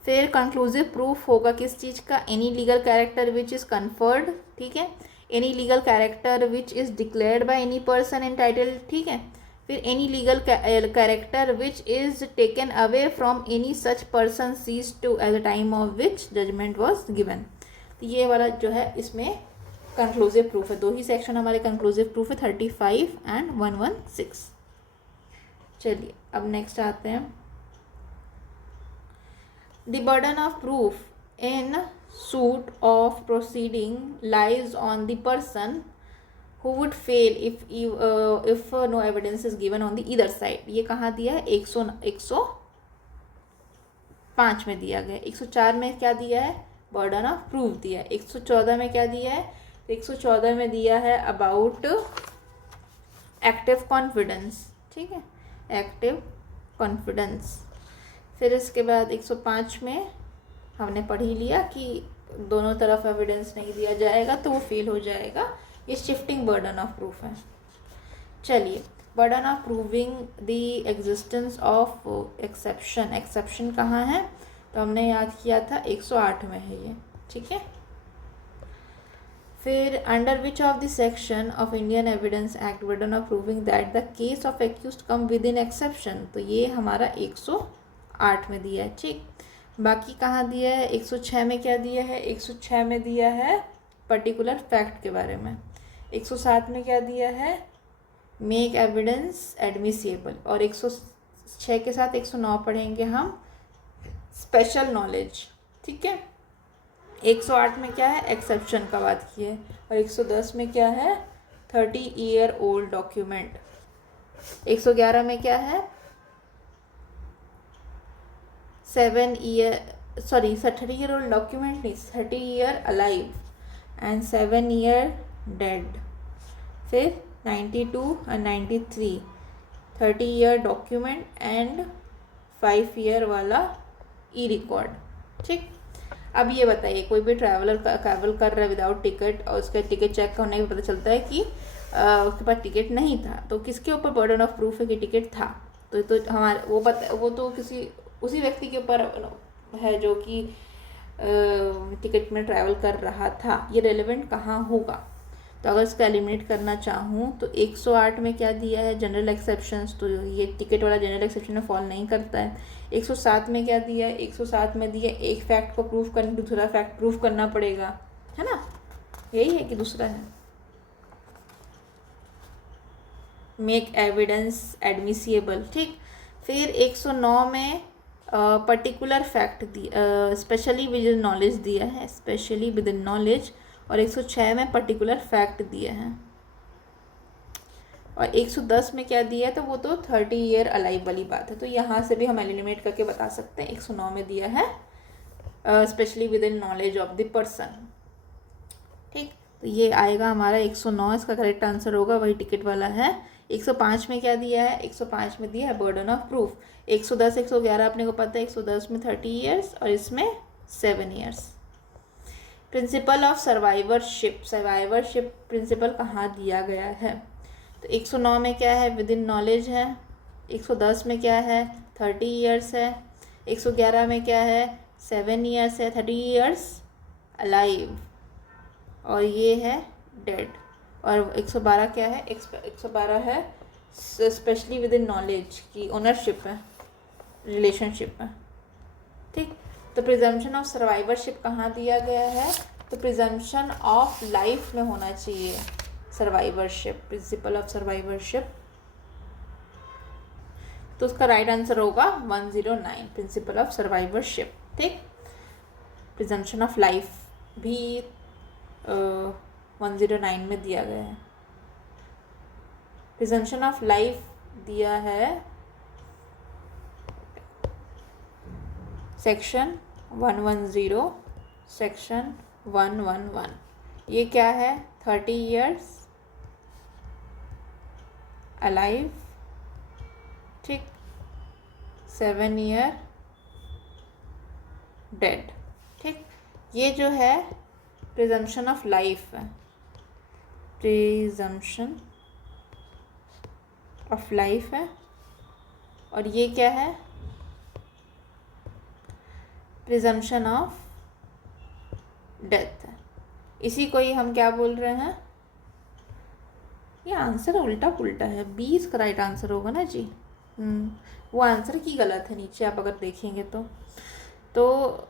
फिर conclusive proof होगा किस चीज़ का, any legal character which is conferred, ठीक है। Any legal character which is declared by any person entitled, ठीक है। फिर any legal character which is taken away from any such person cease to at the time of which judgment was given. तो ये वाला जो है इसमें conclusive proof है। 2 ही सेक्शन हमारे कंक्लूसिव प्रूफ है, 35 एंड 116। चलिए अब नेक्स्ट आते हैं। The burden of proof in suit of proceeding lies on the person who would fail if no evidence is given on the either side। ये कहाँ दिया है, 105 में दिया गया। 104 में क्या दिया है, बर्डन ऑफ प्रूफ दिया है। 114 में क्या दिया है, 114 में दिया है अबाउट एक्टिव कॉन्फिडेंस, ठीक है, एक्टिव कॉन्फिडेंस। फिर इसके बाद 105 में हमने पढ़ ही लिया कि दोनों तरफ एविडेंस नहीं दिया जाएगा तो वो फेल हो जाएगा। ये शिफ्टिंग बर्डन ऑफ प्रूफ है। चलिए burden of proving the existence of exception. Exception कहाँ है, तो हमने याद किया था 108 में है ये, ठीक है। फिर under which of the section of Indian evidence act burden of proving that the case of accused come with in exception, तो ये हमारा 108 में दिया है, ठीक। बाकी कहाँ दिया है, 106 में क्या दिया है, 106 में दिया है पर्टिकुलर फैक्ट के बारे में। 107 में क्या दिया है, मेक एविडेंस एडमिसिबल। और 106 के साथ 109 पढ़ेंगे हम, स्पेशल नॉलेज, ठीक है। 108 में क्या है, एक्सेप्शन का बात की है। और 110 में क्या है, 30 ईयर ओल्ड डॉक्यूमेंट। 111 में क्या है, 30 ईयर ओल्ड डॉक्यूमेंट नहीं, 30 year alive and 7 year dead. फिर 92 और 93 30 ईयर डॉक्यूमेंट एंड 5 ईयर वाला ई रिकॉर्ड, ठीक। अब ये बताइए, कोई भी ट्रैवलर ट्रैवल कर रहा है विदाउट टिकट और उसका टिकट चेक करने के पता चलता है कि उसके पास टिकट नहीं था, तो किसके ऊपर बर्डन ऑफ प्रूफ है कि टिकट था, तो हमारे वो तो किसी उसी व्यक्ति के ऊपर है जो कि टिकट में ट्रैवल कर रहा था, ये रेलेवेंट कहाँ होगा। तो अगर इसका एलिमिनेट करना चाहूँ तो 108 में क्या दिया है, जनरल एक्सेप्शंस, तो ये टिकट वाला जनरल एक्सेप्शन में फॉल नहीं करता है। 107 में क्या दिया है, 107 में दिया एक फैक्ट को प्रूव करने दूसरा फैक्ट प्रूव करना पड़ेगा, है ना, यही है कि दूसरा है मेक एविडेंस एडमिसिएबल, ठीक। फिर 109 में पर्टिकुलर फैक्ट दिया, स्पेशली विद इन नॉलेज दिया है, स्पेशली विद इन नॉलेज, और 106 में पर्टिकुलर फैक्ट दिया है। और 110 में क्या दिया है, तो वो तो 30 ईयर अलाइव वाली बात है, तो यहाँ से भी हम एलिमिनेट करके बता सकते हैं। 109 में दिया है specially with in knowledge of the person, ठीक। तो ये आएगा हमारा 109, इसका करेक्ट आंसर होगा, वही टिकट वाला है। 105 में क्या दिया है, 105 में दिया है बर्डन ऑफ प्रूफ। 110 111 अपने को पता है, 110 में 30 ईयर्स और इसमें 7 years. Principle of survivorship, survivorship principle कहाँ दिया गया है, तो 109 में क्या है, विद इन नॉलेज है। 110 में क्या है, 30 ईयर्स है। 111 में क्या है, 7 ईयर्स है, 30 ईयर्स अलाइव, और ये है डेड। और 112 क्या है, 112 है स्पेशली विद इन नॉलेज की ओनरशिप है, रिलेशनशिप है, ठीक। तो प्रिजम्पशन ऑफ सर्वाइवरशिप कहाँ दिया गया है, तो प्रिजम्पशन ऑफ लाइफ में होना चाहिए सर्वाइवरशिप, प्रिंसिपल ऑफ सर्वाइवरशिप। तो उसका राइट आंसर होगा 109, प्रिंसिपल ऑफ सर्वाइवरशिप, ठीक। प्रिजम्पशन ऑफ लाइफ भी 109 में दिया गया है। प्रिजम्पशन ऑफ लाइफ दिया है सेक्शन 110, सेक्शन 111। ये क्या है, 30 ईयर्स अलाइव, ठीक, 7 ईयर डेड, ठीक। ये जो है प्रिजम्पशन ऑफ लाइफ है, प्रिजम्पशन ऑफ लाइफ है, और ये क्या है, प्रिजम्पशन ऑफ डेथ है। इसी को ही हम क्या बोल रहे हैं, ये आंसर उल्टा पुल्टा है, 20 का राइट आंसर होगा ना जी। वो आंसर की गलत है नीचे, आप अगर देखेंगे तो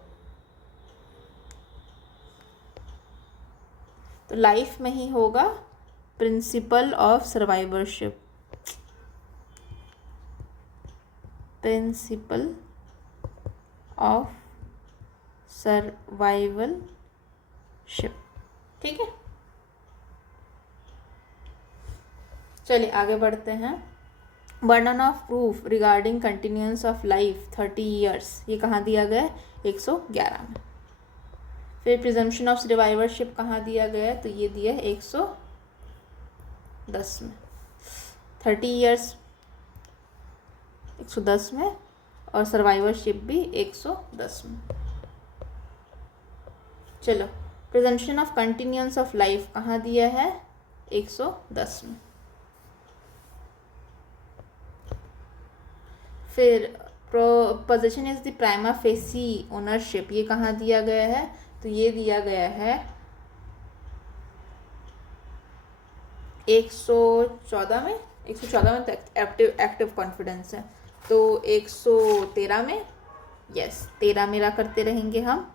लाइफ में ही होगा principle of survivorship, principle of survivalship, ठीक है। चलिए आगे बढ़ते हैं। Burden of proof regarding continuance of life 30 years, ये कहाँ दिया गया है, 111 में। फिर प्रिजम्पशन ऑफ सर्वाइवरशिप कहाँ दिया गया है, तो ये दिया है 110 में। 30 ईयर्स 110 में, और सर्वाइवरशिप भी 110 में। चलो, presumption of continuance of life कहाँ दिया है, 110 में। फिर position is the prima facie ownership, ये कहाँ दिया गया है, तो ये दिया गया है 114 में। 114 में एक्टिव कॉन्फिडेंस है, तो 113 में, यस 13 मेरा करते रहेंगे हम।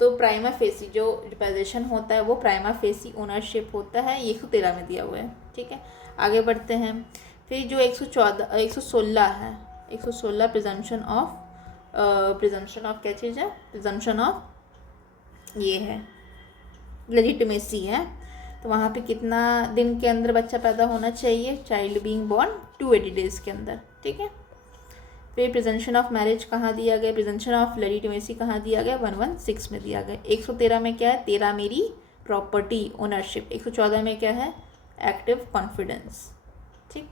तो प्राइमा फेसी जो पोजीशन होता है वो प्राइमा फेसी ओनरशिप होता है, ये 113 में दिया हुआ है, ठीक है। आगे बढ़ते हैं। फिर जो 116 है, 116 प्रिजम्पशन ऑफ क्या चीज़ है, प्रिजम्पशन ऑफ ये है लेजिटिमेसी है। तो वहाँ पे कितना दिन के अंदर बच्चा पैदा होना चाहिए, चाइल्ड बीइंग बोर्न 280 डेज के अंदर, ठीक है। फिर प्रिजम्पशन ऑफ मैरिज कहाँ दिया गया, प्रिजम्पशन ऑफ लेजिटिमेसी कहाँ दिया गया, 116 में दिया गया। 113 में क्या है, 13 मेरी प्रॉपर्टी ओनरशिप। 114 में क्या है, एक्टिव कॉन्फिडेंस, ठीक।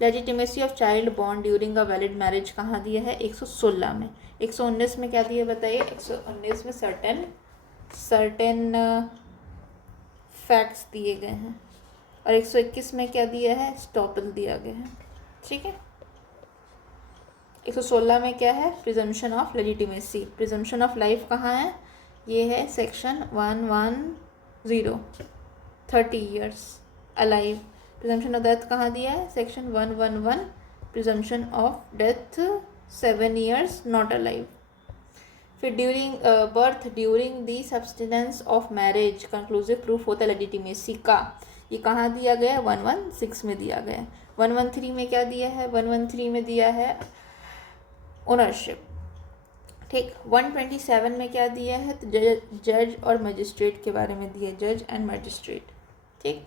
Legitimacy of child born during a valid marriage कहाँ दिया है, 116 में। 119 में क्या दिया बताइए, 119 में सर्टेन फैक्ट्स दिए गए हैं, और 121 में क्या दिया है, स्टॉपल दिया गया है, ठीक है। 116 में क्या है, presumption of legitimacy. Presumption of life कहाँ है, ये है section 110, 30 years alive. Presumption of death कहाँ दिया है? Section 111, presumption of death 7 years not alive. फिर during birth during the substance of marriage conclusive proof होता है लेजिटिमेसी का। ये कहाँ दिया गया है? 116 में दिया गया है। 113 में क्या दिया है? 113 में दिया है ओनरशिप। ठीक। 127 में क्या दिया है? तो जज और मजिस्ट्रेट के बारे में दिया, जज एंड मजिस्ट्रेट। ठीक।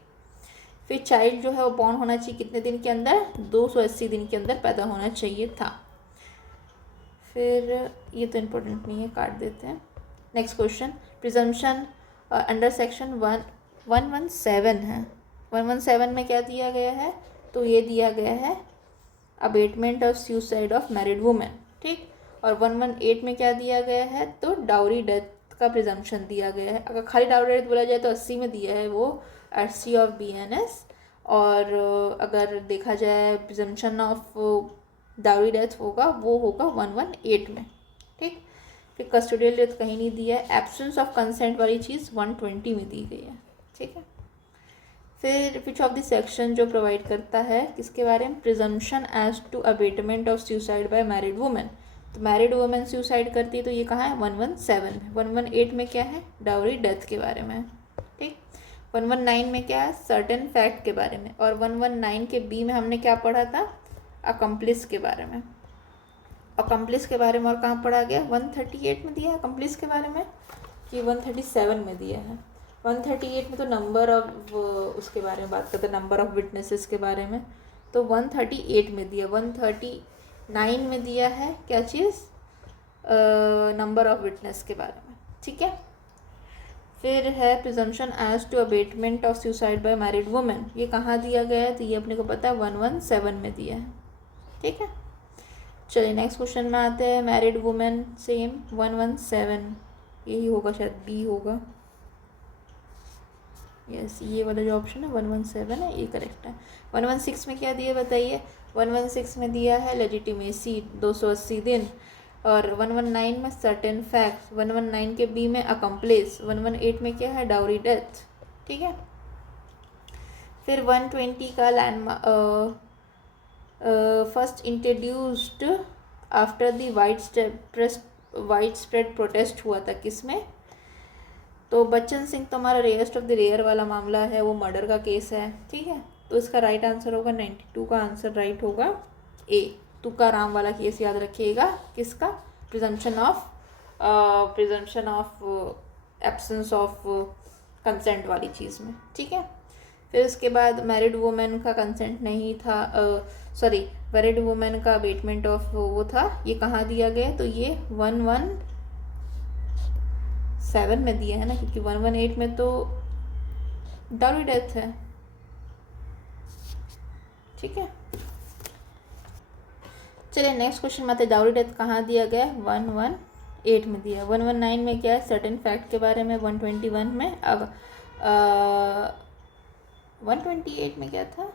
फिर चाइल्ड जो है वो बॉर्न होना चाहिए कितने दिन के अंदर? 280 दिन के अंदर पैदा होना चाहिए था। फिर ये तो इम्पोर्टेंट नहीं है, काट देते हैं। Next question, presumption under section 117 है। 117 में क्या दिया गया है? तो ये दिया गया है abetment of suicide of married women. ठीक। और 118 में क्या दिया गया है? तो डाउरी डेथ का प्रिजम्पशन दिया गया है। अगर खाली डाउरी डेथ बोला जाए तो 80 में दिया है वो RC ऑफ BNS। और अगर देखा जाए प्रिजम्पशन ऑफ डाउरी डेथ होगा वो होगा 118 में। ठीक। फिर कस्टोडियल डेथ कहीं नहीं दिया है। एब्सेंस ऑफ कंसेंट वाली चीज़ 120 में दी गई है। ठीक है। फिर विच ऑफ द सेक्शन जो प्रोवाइड करता है किसके बारे में? Presumption as to abetment of suicide by married women. तो मैरिड वुमेन सुसाइड करती है तो ये कहाँ है? 117 में। 118 में क्या है? डाउरी डेथ के बारे में। ठीक। 119 में क्या है? सर्टेन फैक्ट के बारे में। और 119 के बी में हमने क्या पढ़ा था? अकम्प्लिस के बारे में। अकम्प्लिस के बारे में और कहाँ पढ़ा गया? 138 में दिया है अकम्प्लिस के बारे में कि 137 में दिया है? 138 में तो नंबर ऑफ उसके बारे में बात करते हैं, नंबर ऑफ विटनेसेस के बारे में। तो 138 में दिया। 139 में दिया है क्या चीज़? नंबर ऑफ विटनेस के बारे में। ठीक है। फिर है presumption as to abetment of suicide by married women. ये कहाँ दिया गया है? तो ये अपने को पता है 117 में दिया है। ठीक है। चलिए नेक्स्ट क्वेश्चन में आते हैं। मैरिड वुमेन सेम 117, यही होगा शायद, बी होगा। यस, ये वाला जो ऑप्शन है 117 है, ये करेक्ट है। 116 में क्या दिया बताइए? 116 में दिया है लेजिटिमेसी 280 दिन। और 119 में सर्टेन फैक्ट, 119 के बी में अकम्प्लिस, 118 में क्या है? Dowry death. ठीक है। फिर 120 का landmark first introduced after the wide spread protest हुआ था किसमें? तो बच्चन सिंह तो हमारा रेयरेस्ट ऑफ द रेयर वाला मामला है, वो मर्डर का केस है। ठीक है। तो इसका राइट आंसर होगा 92 का आंसर राइट होगा ए। तुका राम वाला केस याद रखिएगा, किसका? Presumption of absence of consent वाली चीज़ में। ठीक है। फिर उसके बाद मैरिड वुमेन का कंसेंट नहीं था, मैरिड वुमेन का अबेटमेंट ऑफ वो था, ये कहाँ दिया गया? तो ये 117 में दिया है ना, क्योंकि 118 में तो डाउरी डेथ है। ठीक है। चलिए नेक्स्ट क्वेश्चन में आते हैं। डाउरी डेथ कहाँ दिया गया? 118 में दिया। 119 में क्या है? सर्टेन फैक्ट के बारे में। 121 में अब 128 में क्या था?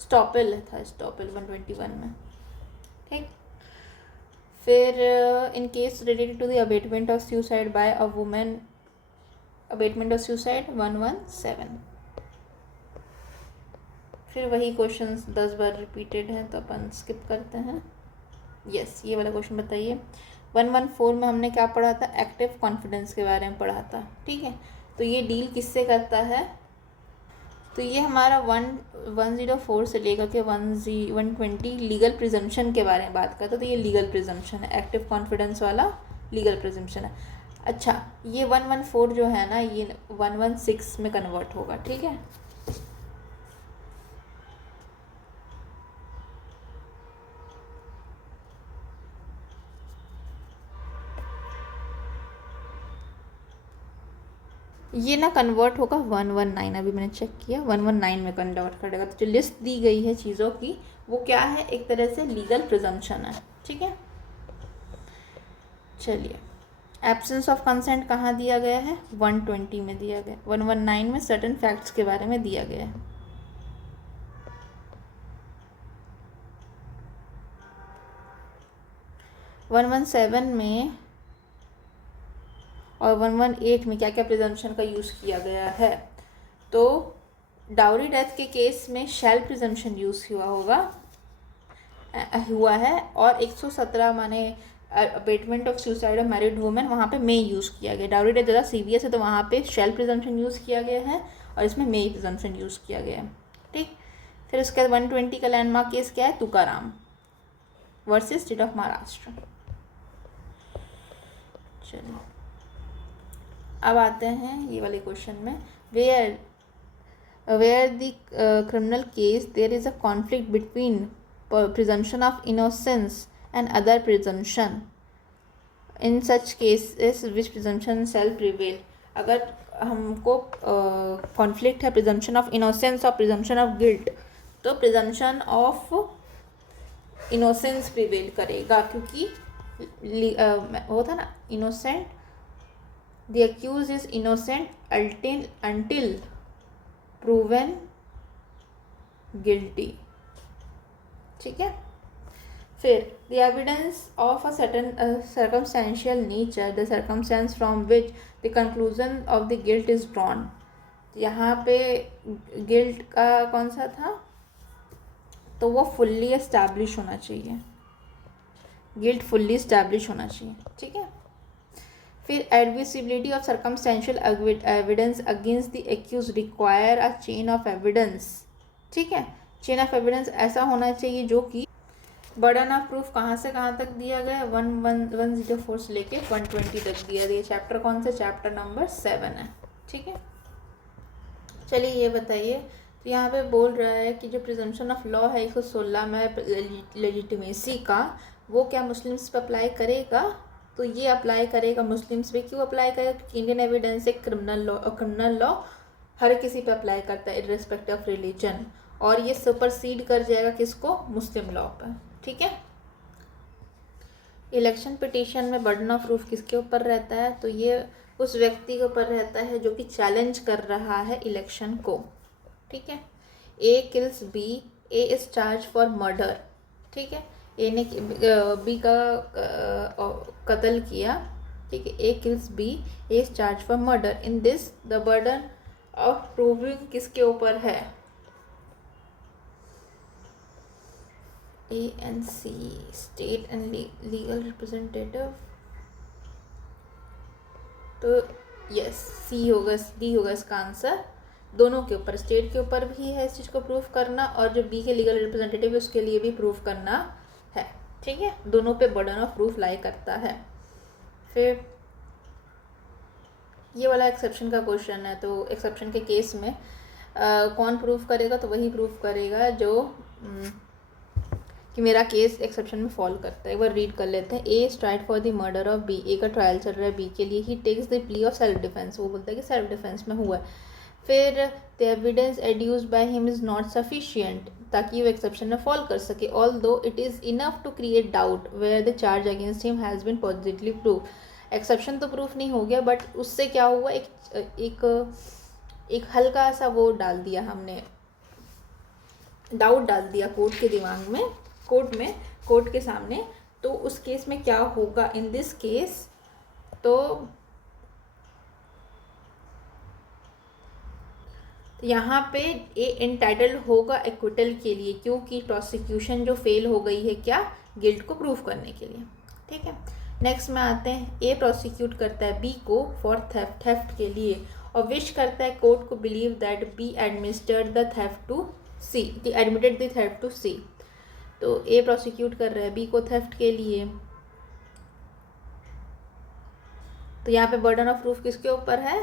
स्टॉपेल था, स्टॉपेल 121 में। ठीक। फिर in case related to the abetment of suicide by a women, abetment of suicide 117। फिर वही क्वेश्चंस 10 बार रिपीटेड हैं तो अपन स्किप करते हैं। यस, ये वाला क्वेश्चन बताइए। 114 में हमने क्या पढ़ा था? एक्टिव कॉन्फिडेंस के बारे में पढ़ा था। ठीक है। तो ये डील किससे करता है? तो ये हमारा 104 से लेकर के 120 लीगल प्रिजम्पशन के बारे में बात करता है। तो ये लीगल प्रिजम्पशन है, एक्टिव कॉन्फिडेंस वाला लीगल प्रिजम्पशन है। अच्छा, ये 114 जो है ना, ये 116 में कन्वर्ट होगा। ठीक है। ये ना कन्वर्ट होगा 119, अभी मैंने चेक किया 119 में कन्वर्ट करेगा। तो जो लिस्ट दी गई है चीज़ों की वो क्या है? एक तरह से लीगल प्रिजम्पशन है। ठीक है। चलिए, एब्सेंस ऑफ कंसेंट कहाँ दिया गया है? 120 में दिया गया। 119 में सर्टेन फैक्ट्स के बारे में दिया गया है। वन 117 में और 118 में क्या क्या प्रिजम्पशन का यूज़ किया गया है। तो डाउरी डेथ के केस में शैल प्रिजम्पशन यूज़ हुआ है, और 117 माने abetment of suicide of married women, वहाँ पे मे यूज़ किया गया। डाउरी डेथ ज़्यादा सीवियस है तो वहाँ पे शैल प्रिजम्पशन यूज़ किया गया है, और इसमें मे प्रिजम्पशन यूज़ किया गया है। ठीक, फिर उसके बाद 120 का लैंडमार्क केस क्या है, Tukaram versus state of Maharashtra. चलिए अब आते हैं ये वाले क्वेश्चन में, where the criminal case there is a conflict between presumption of innocence and other presumption, in such cases which presumption shall prevail। अगर हमको कॉन्फ्लिक्ट है प्रिजम्पशन ऑफ इनोसेंस और प्रिजम्पशन ऑफ गिल्ट, तो प्रिजम्पशन ऑफ इनोसेंस प्रिवेल करेगा, क्योंकि वो था ना innocent, the accuse is innocent until proven guilty। ठीक है, फिर the evidence of a certain circumstantial nature, the circumstance from which the conclusion of the guilt is drawn. यहाँ पे गिल्ट का कौन सा था, तो वो फुल्ली एस्टैब्लिश होना चाहिए, गिल्ट फुल्ली एस्टैब्लिश होना चाहिए। ठीक है, फिर admissibility of circumstantial evidence against the accuse require a chain of evidence. ठीक है, चेन ऑफ एविडेंस ऐसा होना चाहिए जो कि बर्डन ऑफ प्रूफ कहाँ से कहाँ तक दिया गया है, 104 से लेके 120 तक दिया गया। चैप्टर कौन सा, चैप्टर नंबर 7 है। ठीक है, चलिए ये बताइए, तो यहाँ पे बोल रहा है कि जो प्रिजम्पशन ऑफ लॉ है 116 में लेजिटिमेसी का, वो क्या मुस्लिम्स पे अप्लाई करेगा, तो ये अप्लाई करेगा मुस्लिम्स पे। क्यों अप्लाई करेगा, क्योंकि इंडियन एविडेंस एक क्रिमिनल लॉ हर किसी पे अप्लाई करता है इर्रेस्पेक्टिव ऑफ रिलीजन, और ये सुपरसीड कर जाएगा किसको, मुस्लिम लॉ पर। ठीक है, इलेक्शन पिटीशन में बर्डन ऑफ प्रूफ किसके ऊपर रहता है, तो ये उस व्यक्ति के ऊपर रहता है जो कि चैलेंज कर रहा है इलेक्शन को। ठीक है, A kills B, A is charge for murder. ठीक है, ए ने बी का कत्ल किया। ठीक है, A kills B, A is charge for murder. In this the burden of proving किसके ऊपर है, A and C, state and legal representative. तो यस, सी होगा, डी होगा इसका आंसर। दोनों के ऊपर, स्टेट के ऊपर भी है इस चीज़ को प्रूफ करना, और जो बी के लीगल रिप्रेजेंटेटिव है उसके लिए भी प्रूफ करना है। ठीक है, दोनों पे बर्डन ऑफ प्रूफ लाई करता है। फिर ये वाला एक्सेप्शन का क्वेश्चन है, तो एक्सेप्शन के केस में कौन प्रूफ करेगा, तो वही प्रूफ करेगा जो कि मेरा केस एक्सेप्शन में फॉल करता है। एक बार रीड कर लेते हैं। A is tried for the murder of B, A का ट्रायल चल रहा है बी के लिए। He takes the plea of self defence, वो बोलता है कि सेल्फ डिफेंस में हुआ है। फिर the evidence adduced by him is not sufficient, ताकि वो एक्सेप्शन में फॉल कर सके, although it is enough to create doubt where the charge against him has been positively prove. Exception तो प्रूफ नहीं हो गया, बट उससे क्या हुआ, एक हल्का सा वो डाल दिया हमने, डाउट डाल दिया कोर्ट के दिमाग में, कोर्ट के सामने। तो उस केस में क्या होगा, इन दिस केस तो यहाँ पे ए एंटाइटल्ड होगा एक्विटल के लिए, क्योंकि प्रोसिक्यूशन जो फेल हो गई है क्या, गिल्ट को प्रूफ करने के लिए। ठीक है, नेक्स्ट में आते हैं। ए प्रोसिक्यूट करता है बी को फॉर थेफ्ट के लिए, और विश करता है कोर्ट को believe that B administered the theft to C, admitted the theft to C. तो ए प्रोसिक्यूट कर रहा है बी को थेफ्ट के लिए, तो यहाँ पे बर्डन ऑफ प्रूफ किसके ऊपर है,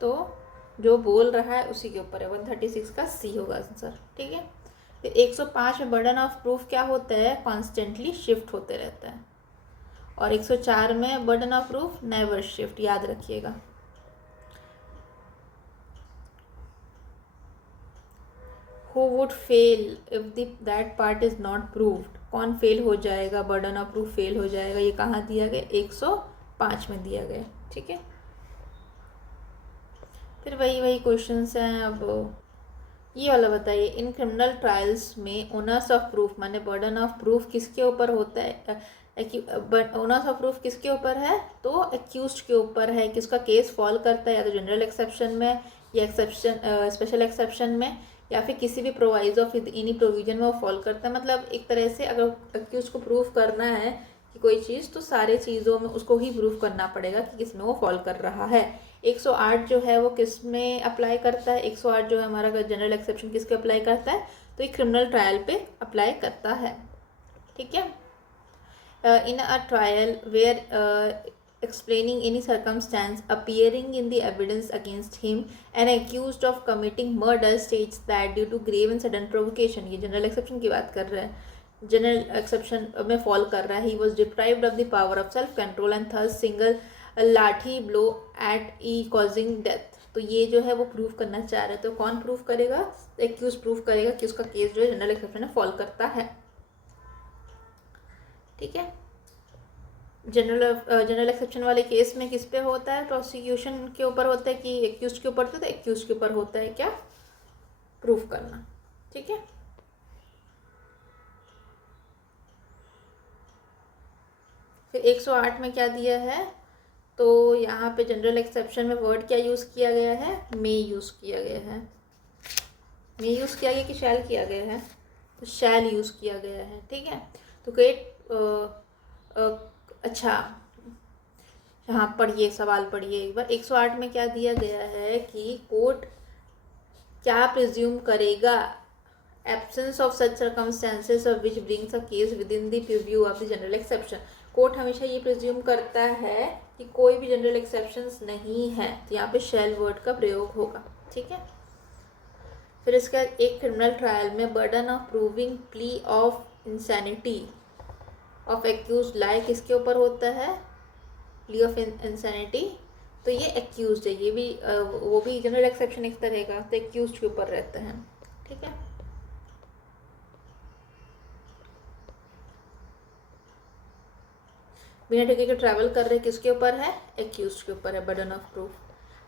तो जो बोल रहा है उसी के ऊपर है। 136 का सी होगा आंसर। ठीक है, तो 105 में बर्डन ऑफ प्रूफ क्या होता है, कॉन्स्टेंटली शिफ्ट होते रहता है, और 104 में burden of proof never shift, याद रखिएगा। Who would fail if that part is not proved? कौन फेल हो जाएगा, बर्डन ऑफ प्रूफ फेल हो जाएगा। ये कहाँ दिया गया, 105 में दिया गया। ठीक है, फिर वही क्वेश्चंस हैं। अब ये वाला बताइए, इन क्रिमिनल ट्रायल्स में ओनर्स ऑफ प्रूफ माने बर्डन ऑफ प्रूफ किसके ऊपर होता है, ओनर्स ऑफ प्रूफ किसके ऊपर है, तो एक्यूज्ड के ऊपर है कि उसका केस फॉल करता है या तो जनरल एक्सेप्शन में या एक्सेप्शन स्पेशल एक्सेप्शन में या फिर किसी भी प्रोवाइजो ऑफ एनी प्रोविजन में वो फॉल करता है। मतलब एक तरह से अगर एक्यूज को प्रूव करना है कि कोई चीज़, तो सारे चीज़ों में उसको ही प्रूव करना पड़ेगा कि किस में वो फॉल कर रहा है। 108 जो है वो किस में अप्लाई करता है, 108 जो है हमारा जनरल एक्सेप्शन किसके अप्लाई करता है, तो ये क्रिमिनल ट्रायल पे अप्लाई करता है। ठीक है। In a trial where explaining any circumstance appearing in the evidence against him, an accused of committing murder states that due to grave and sudden provocation, ये जनरल एक्सेप्शन की बात कर रहे हैं, जनरल एक्सेप्शन में फॉल कर रहा है, he was deprived of the power of self control and thus single लाठी blow at e causing death। तो ये जो है वो प्रूव करना चाह रहे हैं, तो कौन प्रूव करेगा, एक्यूज प्रूव करेगा कि उसका केस जो है जनरल एक्सेप्शन में फॉल करता है। ठीक है। जनरल एक्सेप्शन वाले केस में किस पे होता है, प्रोसिक्यूशन के ऊपर होता है कि एक्यूज के ऊपर, तो एक्यूज के ऊपर होता है क्या, प्रूफ करना। ठीक है। फिर 108 में क्या दिया है, तो यहाँ पे जनरल एक्सेप्शन में वर्ड क्या यूज़ किया गया है, मे यूज़ किया गया है। मे यूज़ किया गया कि शैल किया गया है, तो शैल यूज़ किया गया है। ठीक है। तो अच्छा, हाँ पढ़िए, सवाल पढ़िए एक बार। 108 में क्या दिया गया है कि कोर्ट क्या प्रिज्यूम करेगा, absence of such circumstances of which brings a case with in the preview of the general exception. Court हमेशा ये प्रिज्यूम करता है कि कोई भी जनरल एक्सेप्शंस नहीं है, तो यहाँ पे शैल वर्ड का प्रयोग होगा। ठीक है। फिर इसका एक क्रिमिनल ट्रायल में burden of proving plea of insanity of accused lie किसके ऊपर होता है, प्ली ऑफ इंसैनिटी, तो ये एक्यूज है, ये भी वो भी जनरल एक्सेप्शन एक तरह का, तो एक्यूज के ऊपर रहता है। ठीक है। बिना टिकट के ट्रैवल कर रहे किसके ऊपर है, एक्यूज के ऊपर है, बर्डन ऑफ प्रूफ।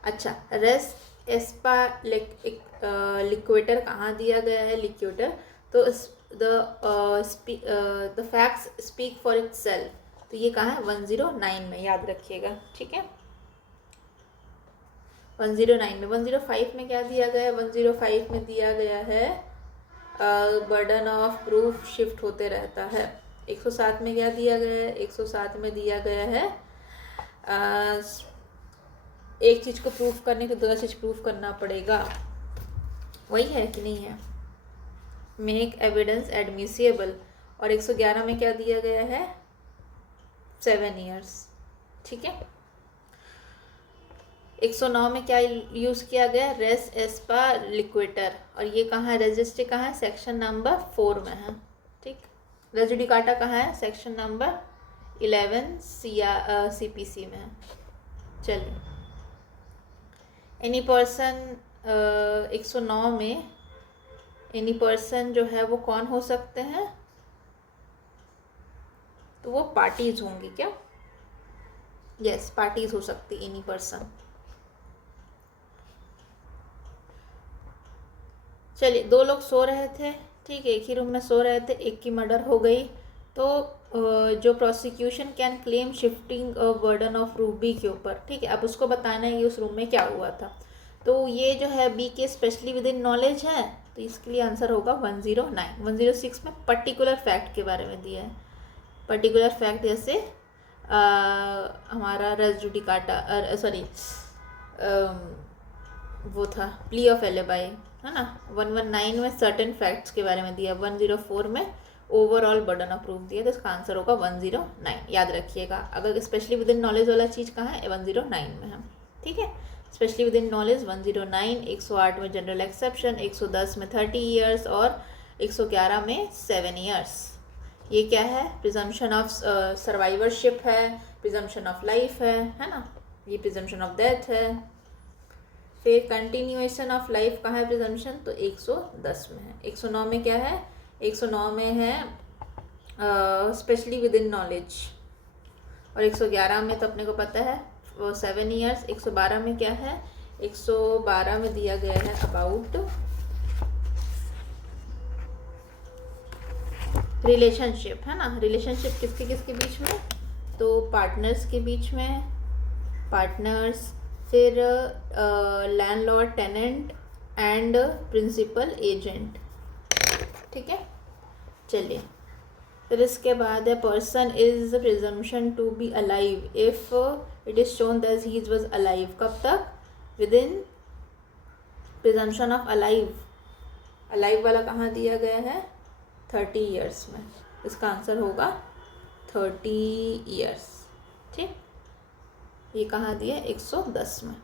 अच्छा, रेस एस्पा लिक्वेटर कहाँ दिया गया है, लिक्वेटर, तो the facts speak for itself, तो ये कहाँ है, 109 में, याद रखिएगा। ठीक है। 109 में। 105 में क्या दिया गया है, 105 में दिया गया है बर्डन ऑफ प्रूफ शिफ्ट होते रहता है। 107 में क्या दिया गया है, 107 में दिया गया है एक चीज़ को प्रूफ करने के दूसरा चीज़ प्रूफ करना पड़ेगा, वही है कि नहीं है, मेक एविडेंस एडमिसिबल। और 111 में क्या दिया गया है, 7 years। ठीक है। 109 में क्या यूज़ किया गया, रेस एस्पा लिक्वेटर, और ये कहाँ है, रजिस्ट्री कहाँ है, सेक्शन नंबर 4 में है। ठीक। रेस जुडिकाटा कहाँ है, सेक्शन नंबर 11 CPC में है। चलिए, एनी पर्सन 109 में एनी पर्सन जो है वो कौन हो सकते हैं, तो वो पार्टीज होंगी क्या, यस पार्टीज हो सकती एनी पर्सन। चलिए, 2 लोग सो रहे थे, ठीक है, एक ही रूम में सो रहे थे, एक की मर्डर हो गई, तो जो prosecution can claim shifting burden of proof B के ऊपर। ठीक है। अब उसको बताना है कि उस रूम में क्या हुआ था, तो ये जो है बी के स्पेशली विद इन नॉलेज है, तो इसके लिए आंसर होगा 109। 106 में पर्टिकुलर फैक्ट के बारे में दिया है, पर्टिकुलर फैक्ट जैसे हमारा रेस जुडिकाटा, सॉरी वो था प्ली ऑफ एलिबाई, है ना। 119 में सर्टेन फैक्ट्स के बारे में दिया, 104 में ओवरऑल बर्डन ऑफ प्रूफ दिया, तो इसका आंसर होगा 109। याद रखिएगा, अगर स्पेशली विद इन नॉलेज वाला चीज़ कहाँ है, 109 में है। ठीक है। स्पेशली विद इन नॉलेज 109, 108 में जनरल एक्सेप्शन, 110 में 30 years और 111 में 7 years। ये क्या है, प्रिजम्पशन ऑफ सर्वाइवरशिप है, प्रिजम्पशन ऑफ लाइफ है ना, ये प्रिजम्पशन ऑफ डेथ है। फिर कंटिन्यूएशन ऑफ लाइफ कहाँ है प्रिजम्पशन, तो 110 में है। 109 में क्या है, 109 में है स्पेशली विद इन नॉलेज, और 111 में तो अपने को पता है वो 7 years। 112 में क्या है, 112 में दिया गया है अबाउट रिलेशनशिप है ना, रिलेशनशिप किसके किसके बीच में, तो पार्टनर्स के बीच में, पार्टनर्स, फिर landlord tenant and principal agent, ठीक है। चलिए, फिर इसके बाद है person is presumption to be alive if it is shown that he was alive, कब तक, within presumption of alive, alive वाला कहाँ दिया गया है, 30 ईयर्स में, इसका आंसर होगा 30 ईयर्स, ठीक। ये कहाँ दिया, 110 में।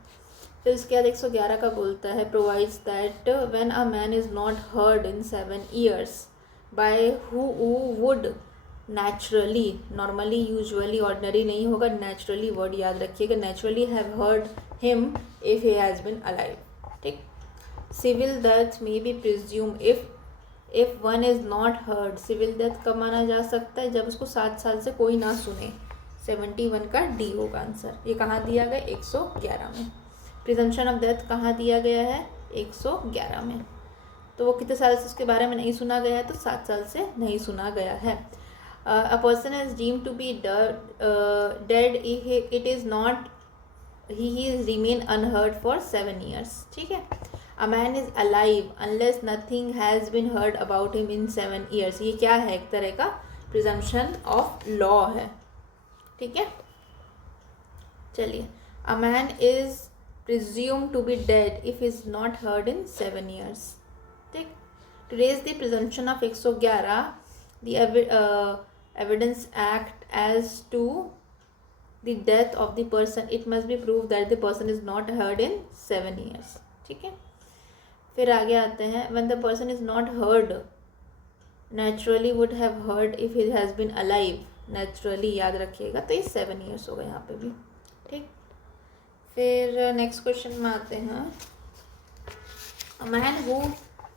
फिर इसके बाद 111 का बोलता है provides that when a man is not heard in 7 years by who would naturally, normally, usually, ordinary नहीं होगा, नेचुरली वर्ड याद रखिएगा, naturally have heard him if he has been alive, ठीक। Civil death may be presume if one is not heard, civil death कब माना जा सकता है, जब उसको 7 साल से कोई ना सुने, 71 का डी होगा आंसर। ये कहाँ दिया गया, 111 में। प्रिजम्पशन ऑफ डेथ कहाँ दिया गया है, 111 में। तो वो कितने साल से उसके बारे में नहीं सुना गया है, तो 7 साल से नहीं सुना गया है। A person is deemed to be dead it is not, he is remain unheard for 7 years, ठीक है। A man is alive unless nothing has been heard about him in 7 years, ये क्या है, एक तरह का प्रिजम्पशन ऑफ लॉ है, ठीक है। चलिए, अ man is presumed to be dead if is not heard in 7 years, ठीक। To raise the presumption of 111, the evidence act as to the death of the person, it must be proved that the person is not heard in 7 years, ठीक है। फिर आगे आते हैं, when the person is not heard naturally would have heard if he has been alive, naturally याद रखिएगा, तो ये 7 years होगा यहाँ पे भी, ठीक। फिर नेक्स्ट क्वेश्चन में आते हैं, मैन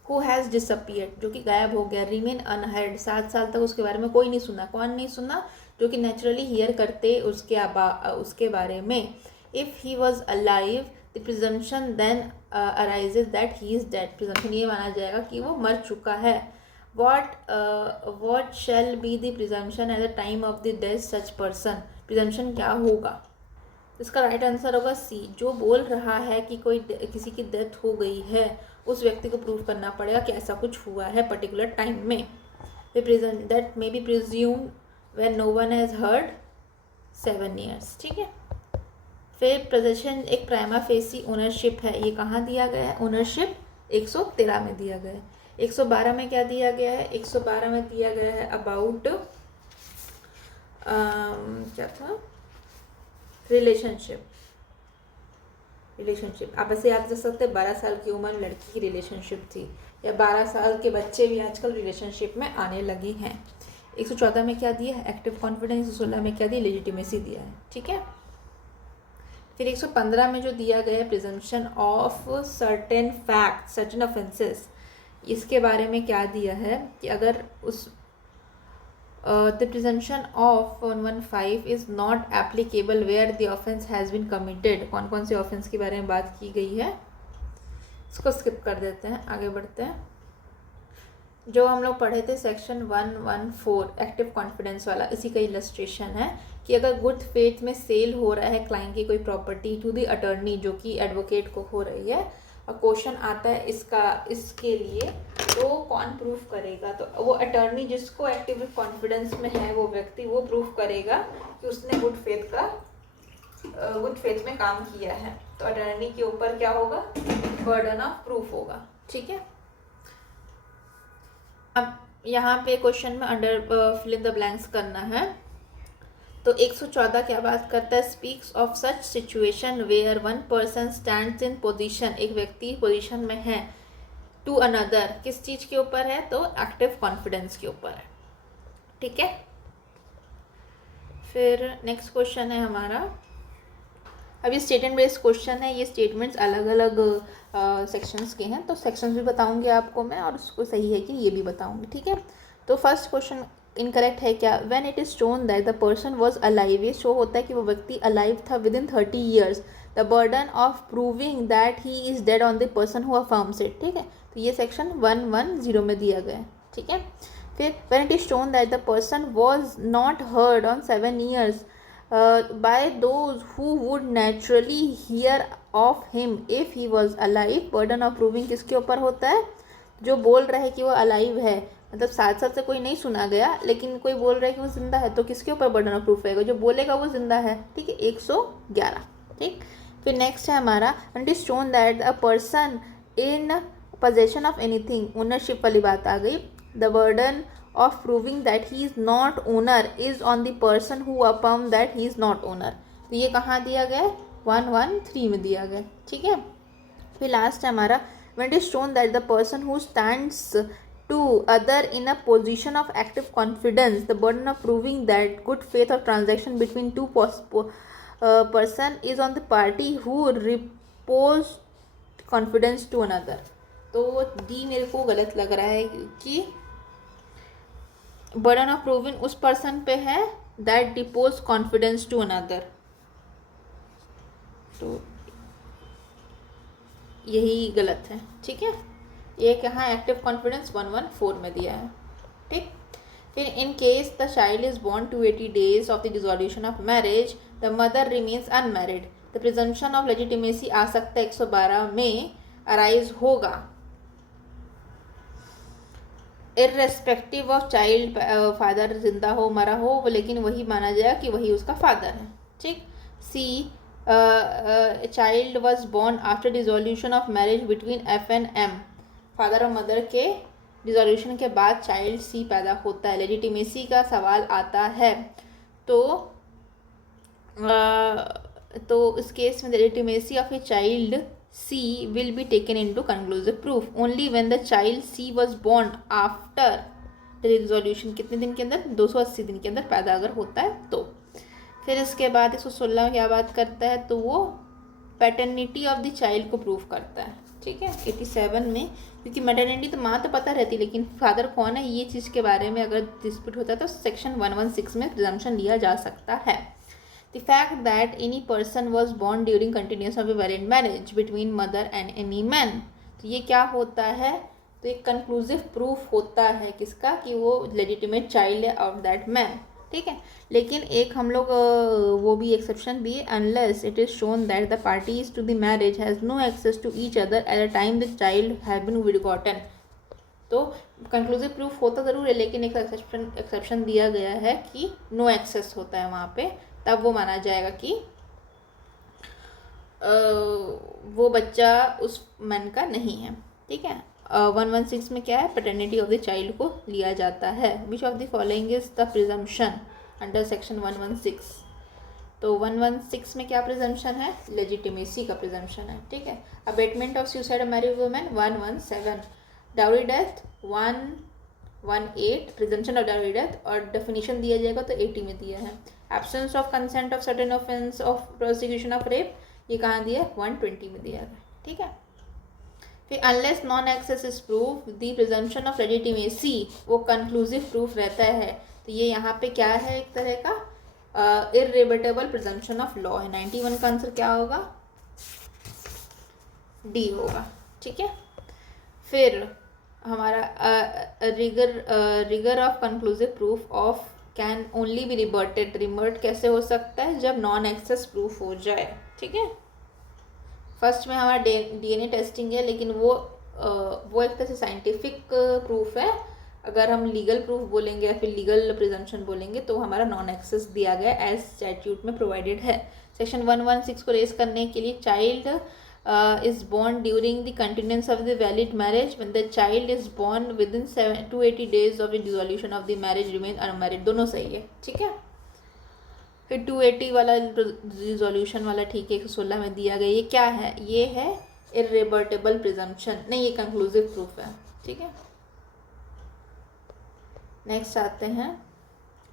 हु हैज़ डिसअपियर्ड, जो कि गायब हो गया, रिमेन अनहर्ड, 7 साल तक उसके बारे में कोई नहीं सुना, कौन नहीं सुना, जो कि नेचुरली हियर करते उसके बारे में। If he was alive the presumption then arises that he is dead, presumption ये माना जाएगा कि वो मर चुका है। What shall be the presumption at the time of the death such person, presumption क्या होगा, इसका राइट आंसर होगा सी, जो बोल रहा है कि किसी की डेथ हो गई है, उस व्यक्ति को प्रूव करना पड़ेगा कि ऐसा कुछ हुआ है पर्टिकुलर टाइम में। That may be presume when no one has heard 7 years, ठीक है। फिर पोजेशन एक प्राइमा फेसी ओनरशिप है, ये कहाँ दिया गया है, ओनरशिप 113 में दिया गया है। 112 में क्या दिया गया है, 112 में दिया गया है अबाउट क्या था, रिलेशनशिप आप ऐसे याद कर सकते हैं, 12 साल की उम्र लड़की की रिलेशनशिप थी, या 12 साल के बच्चे भी आजकल रिलेशनशिप में आने लगे हैं। 114 में क्या दिया है, एक्टिव कॉन्फिडेंस, 116 में क्या दिया, लेजिटिमेसी दिया है, ठीक है। फिर 115 में जो दिया गया है presumption of certain fact, certain offences, इसके बारे में क्या दिया है कि अगर उस the presumption of 115 is not applicable where the offense has been committed, कौन कौन से ऑफेंस के बारे में बात की गई है, इसको स्किप कर देते हैं, आगे बढ़ते हैं। जो हम लोग पढ़े थे सेक्शन 114 एक्टिव कॉन्फिडेंस वाला, इसी का इलस्ट्रेशन है कि अगर गुड फेथ में सेल हो रहा है क्लाइंट की कोई प्रॉपर्टी टू द अटर्नी, जो कि एडवोकेट को हो रही है, और क्वेश्चन आता है इसके लिए, तो कौन प्रूफ करेगा, तो वो अटर्नी जिसको एक्टिव कॉन्फिडेंस में है वो व्यक्ति, वो प्रूफ करेगा कि उसने गुड फेथ में काम किया है, तो अटर्नी के ऊपर क्या होगा, बर्डन ऑफ प्रूफ होगा, ठीक है। अब यहाँ पे क्वेश्चन में under fill in the blanks करना है, तो 114 क्या बात करता है, speaks of such situation where one person stands in position, एक व्यक्ति पोजीशन में है, टू अनदर, किस चीज़ के ऊपर है, तो एक्टिव कॉन्फिडेंस के ऊपर है, ठीक है। फिर नेक्स्ट क्वेश्चन है हमारा, अभी स्टेटमेंट बेस्ड क्वेश्चन है, ये स्टेटमेंट्स अलग अलग सेक्शंस के हैं, तो सेक्शंस भी बताऊंगी आपको मैं, और उसको सही है कि ये भी बताऊंगी, ठीक है। तो फर्स्ट क्वेश्चन इनकरेक्ट है क्या, when it is shown that the person was alive, ये शो होता है कि वो व्यक्ति अलाइव था within 30 years, the burden of proving that he is dead on the person who affirms it, ठीक है। तो ये सेक्शन 110 में दिया गया है, ठीक है। फिर when it is shown that the person was not heard on 7 years by those who would naturally hear of him if he was alive, burden of proving किसके ऊपर होता है? जो बोल रहा है कि वो अलाइव है, मतलब साथ साथ से कोई नहीं सुना गया लेकिन कोई बोल रहा है कि वो जिंदा है, तो किसके ऊपर बर्डन ऑफ प्रूफ रहेगा? जो बोलेगा वो जिंदा है, ठीक है, 111। ठीक, फिर नेक्स्ट है हमारा it is shown that a person in possession of anything, ownership वाली बात आ गई। The burden of proving that he is not owner is on the person who affirm that he is not owner. तो ये कहाँ दिया गया है? 113 में दिया गया, ठीक है। फिर लास्ट है हमारा when it is shown that the person who stands to other in a position of active confidence, the burden of proving that good faith of transaction between two person is on the party who repose confidence to another। तो D मेरे को गलत लग रहा है कि burden of proving उस person पे है that depose confidence to another, तो यही गलत है, ठीक है। ये कहाँ एक्टिव कॉन्फिडेंस 114 में दिया है, ठीक। फिर in case the child is born 280 days of the dissolution of marriage, the mother remains unmarried, the presumption of legitimacy आ सकता है 112 में अराइज होगा इर्रेस्पेक्टिव ऑफ चाइल्ड, फादर जिंदा हो मरा हो लेकिन वही माना जाएगा कि वही उसका फादर है, ठीक। C child was born after dissolution of marriage between F and M, father और मदर के डिसोल्यूशन के बाद चाइल्ड सी पैदा होता है, लेजिटिमेसी का सवाल आता है, तो इस केस में legitimacy of a child C will be taken into conclusive proof only when the child C was born after the resolution, कितने दिन के अंदर? 280 दिन के अंदर पैदा अगर होता है तो। फिर इसके बाद 116 क्या बात करता है? तो वो पैटर्निटी ऑफ द चाइल्ड को प्रूव करता है, ठीक है, 87 में, क्योंकि मैटर्निटी तो माँ तो पता रहती लेकिन फादर कौन है ये चीज़ के बारे में अगर डिस्प्यूट होता है तो सेक्शन 116 में प्रिजम्पशन लिया जा सकता है। The fact that any person was born during continuance of a valid marriage between mother and any man, तो ये क्या होता है? तो एक कंक्लूसिव प्रूफ होता है किसका? कि वो लेजिटिमेट चाइल्ड है ऑफ दैट मैन, ठीक है। लेकिन एक हम लोग वो भी एक्सेप्शन भी है, unless it is shown that the parties to the marriage has no access to each other at the time the child have been begotten. तो कंक्लूसिव प्रूफ होता ज़रूर है लेकिन एक एक्सेप्शन दिया गया है कि नो एक्सेस होता है वहाँ पे, तब वो माना जाएगा कि वो बच्चा उस मैन का नहीं है, ठीक है। 116 में क्या है? पैटर्निटी ऑफ द चाइल्ड को लिया जाता है। विच of the following is the presumption under section 116? तो 116 में क्या प्रिजम्पशन है? लेजिटिमेसी का प्रिजम्पशन है, ठीक है। Abetment of suicide of married women 117, dowry death 118, presumption of dowry death, और डेफिनेशन दिया जाएगा तो 80 में दिया है। Absence of consent of certain offence of prosecution of rape, ये कहाँ दिया है? 120 में दिया है, ठीक है। फिर unless non access is proof the presumption of legitimacy, वो कंक्लूसिव प्रूफ रहता है, तो ये यहाँ पे क्या है? एक तरह का इररिबेटेबल प्रिजम्पशन ऑफ लॉ है। 91 का आंसर क्या होगा? डी होगा, ठीक है। फिर हमारा rigour of conclusive proof of can only be rebutted, rebut कैसे हो सकता है? जब नॉन एक्सेस प्रूफ हो जाए, ठीक है। फर्स्ट में हमारा डीएनए टेस्टिंग है लेकिन वो एक तरह से साइंटिफिक प्रूफ है। अगर हम लीगल प्रूफ बोलेंगे या फिर लीगल प्रिजम्पशन बोलेंगे तो हमारा नॉन एक्सेस दिया गया एज स्टैट्यूट में प्रोवाइडेड है। सेक्शन 116 को रेस करने के लिए child is born during the continuance of the valid marriage, when the child is born within 280 days of the dissolution of the marriage remains unmarried, दोनों सही है, ठीक है। फिर 280 वाला डिसोल्यूशन वाला ठीक है, 116 में दिया गया। ये क्या है? ये है इररिबर्टेबल प्रिजम्पशन, नहीं ये कंक्लूसिव प्रूफ है, ठीक है। नेक्स्ट आते हैं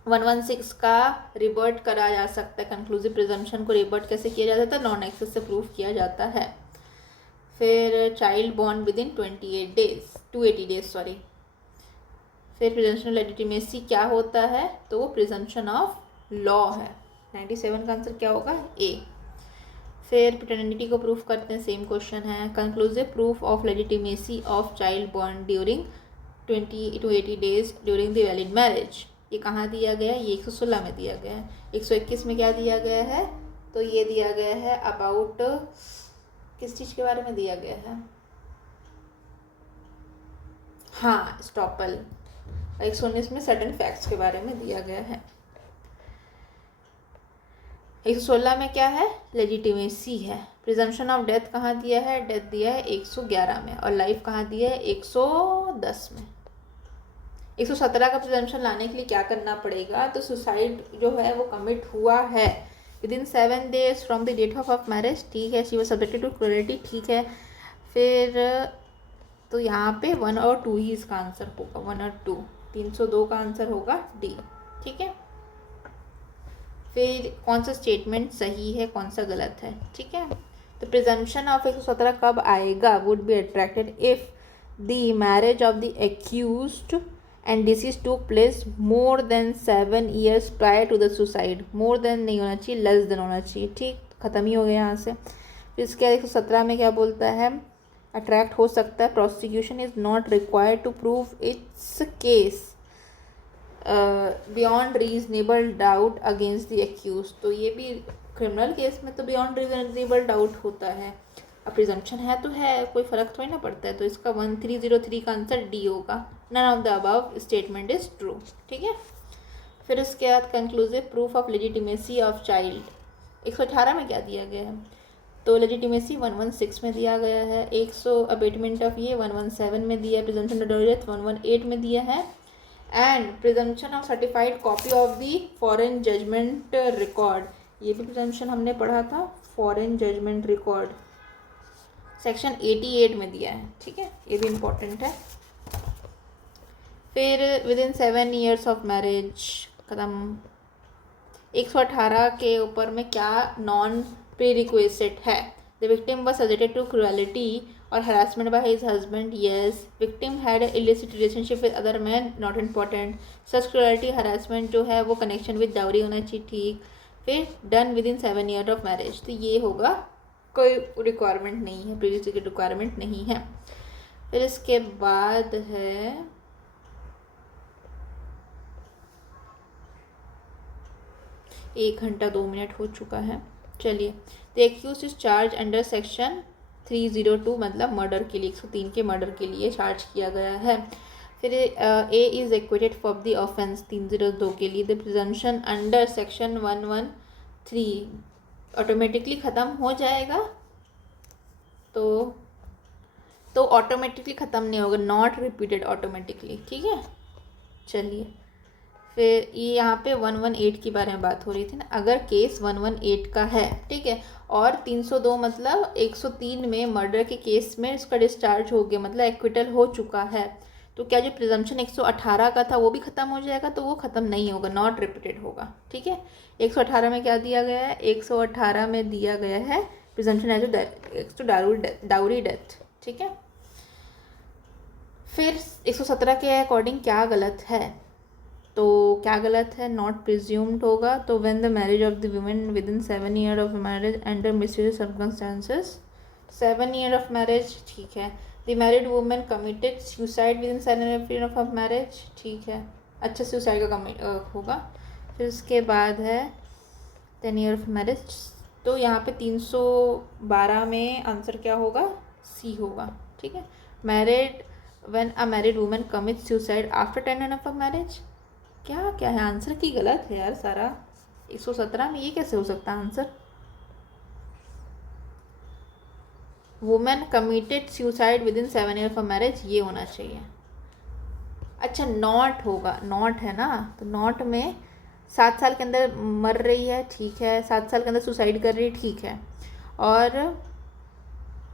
116 का रिबर्ट करा जा सकता है, कंक्लूसिव प्रिजम्पशन को रिबर्ट कैसे किया जाता है? नॉन एक्सेस से प्रूफ किया जाता है। फिर child born with in 280 days sorry. फिर प्रिजम्पशन लेजिटिमेसी क्या होता है? तो वो प्रिजम्पशन ऑफ लॉ है। 97 का आंसर क्या होगा? ए। फिर पैटर्निटी को प्रूफ करते हैं, सेम क्वेश्चन है। Conclusive proof of legitimacy of child born during 20 to 80 days during the valid marriage। ये कहाँ दिया गया है? ये 116 में दिया गया है। 121 में क्या दिया गया है? तो ये दिया गया है अबाउट किस चीज़ के बारे में दिया गया है? हाँ, स्टॉपल। 119 में सर्टेन फैक्ट्स के बारे में दिया गया है। 116 में क्या है? लेजिटिमेसी है। प्रिजम्पशन ऑफ डेथ कहाँ दिया है? डेथ दिया है 111 में, और लाइफ कहाँ दिया है? 110 में। 117 का प्रिजम्पशन लाने के लिए क्या करना पड़ेगा? तो सुसाइड जो है वो कमिट हुआ है within 7 days from the date of marriage, ठीक है। She was subjected to cruelty, ठीक है। फिर तो यहाँ पे 1 और 2 ही इसका आंसर होगा, 1 और 2। 302 का आंसर होगा डी, ठीक है। फिर कौन सा स्टेटमेंट सही है, कौन सा गलत है, ठीक है। तो प्रिजम्पशन ऑफ 117 कब आएगा? Would be attracted if the marriage of the accused and deceased took place more than 7 years prior to the suicide. More than नहीं होना चाहिए, लेस देन होना चाहिए, ठीक। ख़त्म ही हो गया यहाँ से। फिर इसके 117 में क्या बोलता है? अट्रैक्ट हो सकता है। Prosecution is not required to prove its case beyond reasonable doubt against the accuse. तो ये भी क्रिमिनल केस में तो बियॉन्ड रीजनेबल डाउट होता है। अब प्रिजम्पशन है तो है, कोई फ़र्क थोड़ी ना पड़ता है। तो इसका 1303 का आंसर डी होगा। None of the above statement is true, ठीक है। फिर उसके बाद conclusive proof of legitimacy of child. 118 में क्या दिया गया है? तो लेजिटिमेसी 116 में दिया गया है। 100 अबेटमेंट ऑफ ये 117 में दिया है। प्रिजम्पशन ऑफ डेथ 118 में दिया है। And presumption of certified copy of the foreign judgment record, ये भी प्रिजम्पशन हमने पढ़ा था। फॉरेन जजमेंट रिकॉर्ड सेक्शन 88 में दिया है, ठीक है। ये भी इम्पोर्टेंट है। फिर विदिन 7 years ऑफ मैरिज खत्म। 118 के ऊपर में क्या नॉन प्रीरिक्विजिट है? The victim was subjected to cruelty और harassment by his husband, yes. Victim had illicit relationship with other man, not important. Such cruelty harassment जो है वो कनेक्शन विद डाउरी होना चाहिए, ठीक। फिर done within 7 years of marriage, तो ये होगा, कोई रिक्वायरमेंट नहीं है, प्रीवियस की रिक्वायरमेंट नहीं है। फिर इसके बाद है 1 घंटा 2 मिनट हो चुका है। चलिए, the accused is charge under section 302, मतलब मर्डर के लिए, 103 के मर्डर के लिए चार्ज किया गया है। फिर A is acquitted for the offence 302 के लिए। The presumption under section 113 automatically ख़त्म हो जाएगा। तो ऑटोमेटिकली ख़त्म नहीं होगा, नॉट रिपीटेड ऑटोमेटिकली, ठीक है। चलिए, फिर ये यहाँ पे 118 के बारे में बात हो रही थी ना। अगर केस 118 का है, ठीक है, और 302 मतलब 103 में मर्डर के केस में इसका डिस्चार्ज हो गया, मतलब एक्विटल हो चुका है, तो क्या जो प्रिजम्पशन 118 का था वो भी ख़त्म हो जाएगा? तो वो ख़त्म नहीं होगा, नॉट रिपीटेड होगा, ठीक है। 118 में क्या दिया गया है? 118 में दिया गया है presumption as to dowry death, ठीक है। फिर 117 के अकॉर्डिंग क्या गलत है? तो क्या गलत है? नॉट प्रिज्यूम्ड होगा। तो when the marriage of the women within 7 years of marriage under mysterious circumstances, 7 years of marriage, ठीक है। The married women committed suicide within 7 years of marriage, ठीक है। अच्छा, सुसाइड का होगा। फिर उसके बाद है 10 years ऑफ मैरिज। तो यहाँ पे 312 में आंसर क्या होगा? सी होगा, ठीक है। Married when a married women commit suicide after 10 years of marriage, क्या क्या है? आंसर की गलत है यार सारा। 117 में ये कैसे हो सकता है answer? Women committed suicide with in 7 years of marriage, ये होना चाहिए। अच्छा, नॉट होगा, नॉट है ना, तो नॉट में 7 साल के अंदर मर रही है, ठीक है। 7 साल के अंदर सुसाइड कर रही है, ठीक है। और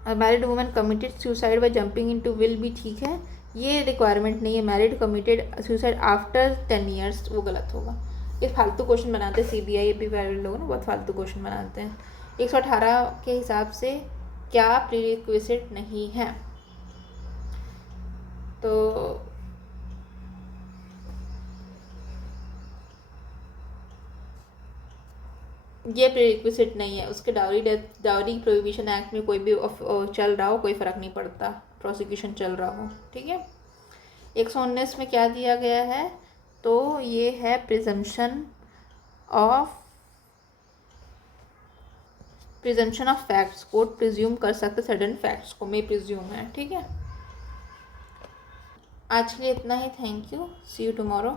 married women committed suicide by jumping into will भी ठीक है, ये रिक्वायरमेंट नहीं है। Married committed suicide after 10 years, वो गलत होगा। ये फालतू क्वेश्चन बनाते हैं CBI भी वाले लोग ना, बहुत फालतू क्वेश्चन बनाते हैं। 118 के हिसाब से क्या प्रीरिक्विजिट नहीं है? तो ये प्रीरिक्विजिट नहीं है। उसके डाउरी प्रोहिबिशन एक्ट में कोई भी चल रहा हो, कोई फ़र्क नहीं पड़ता, प्रोसिक्यूशन चल रहा हो, ठीक है। 119 में क्या दिया गया है, तो ये है presumption of facts. Court presume कर सकते सडन फैक्ट्स को, मे प्रिज्यूम है, ठीक है। आज के लिए इतना ही। Thank you, see you tomorrow.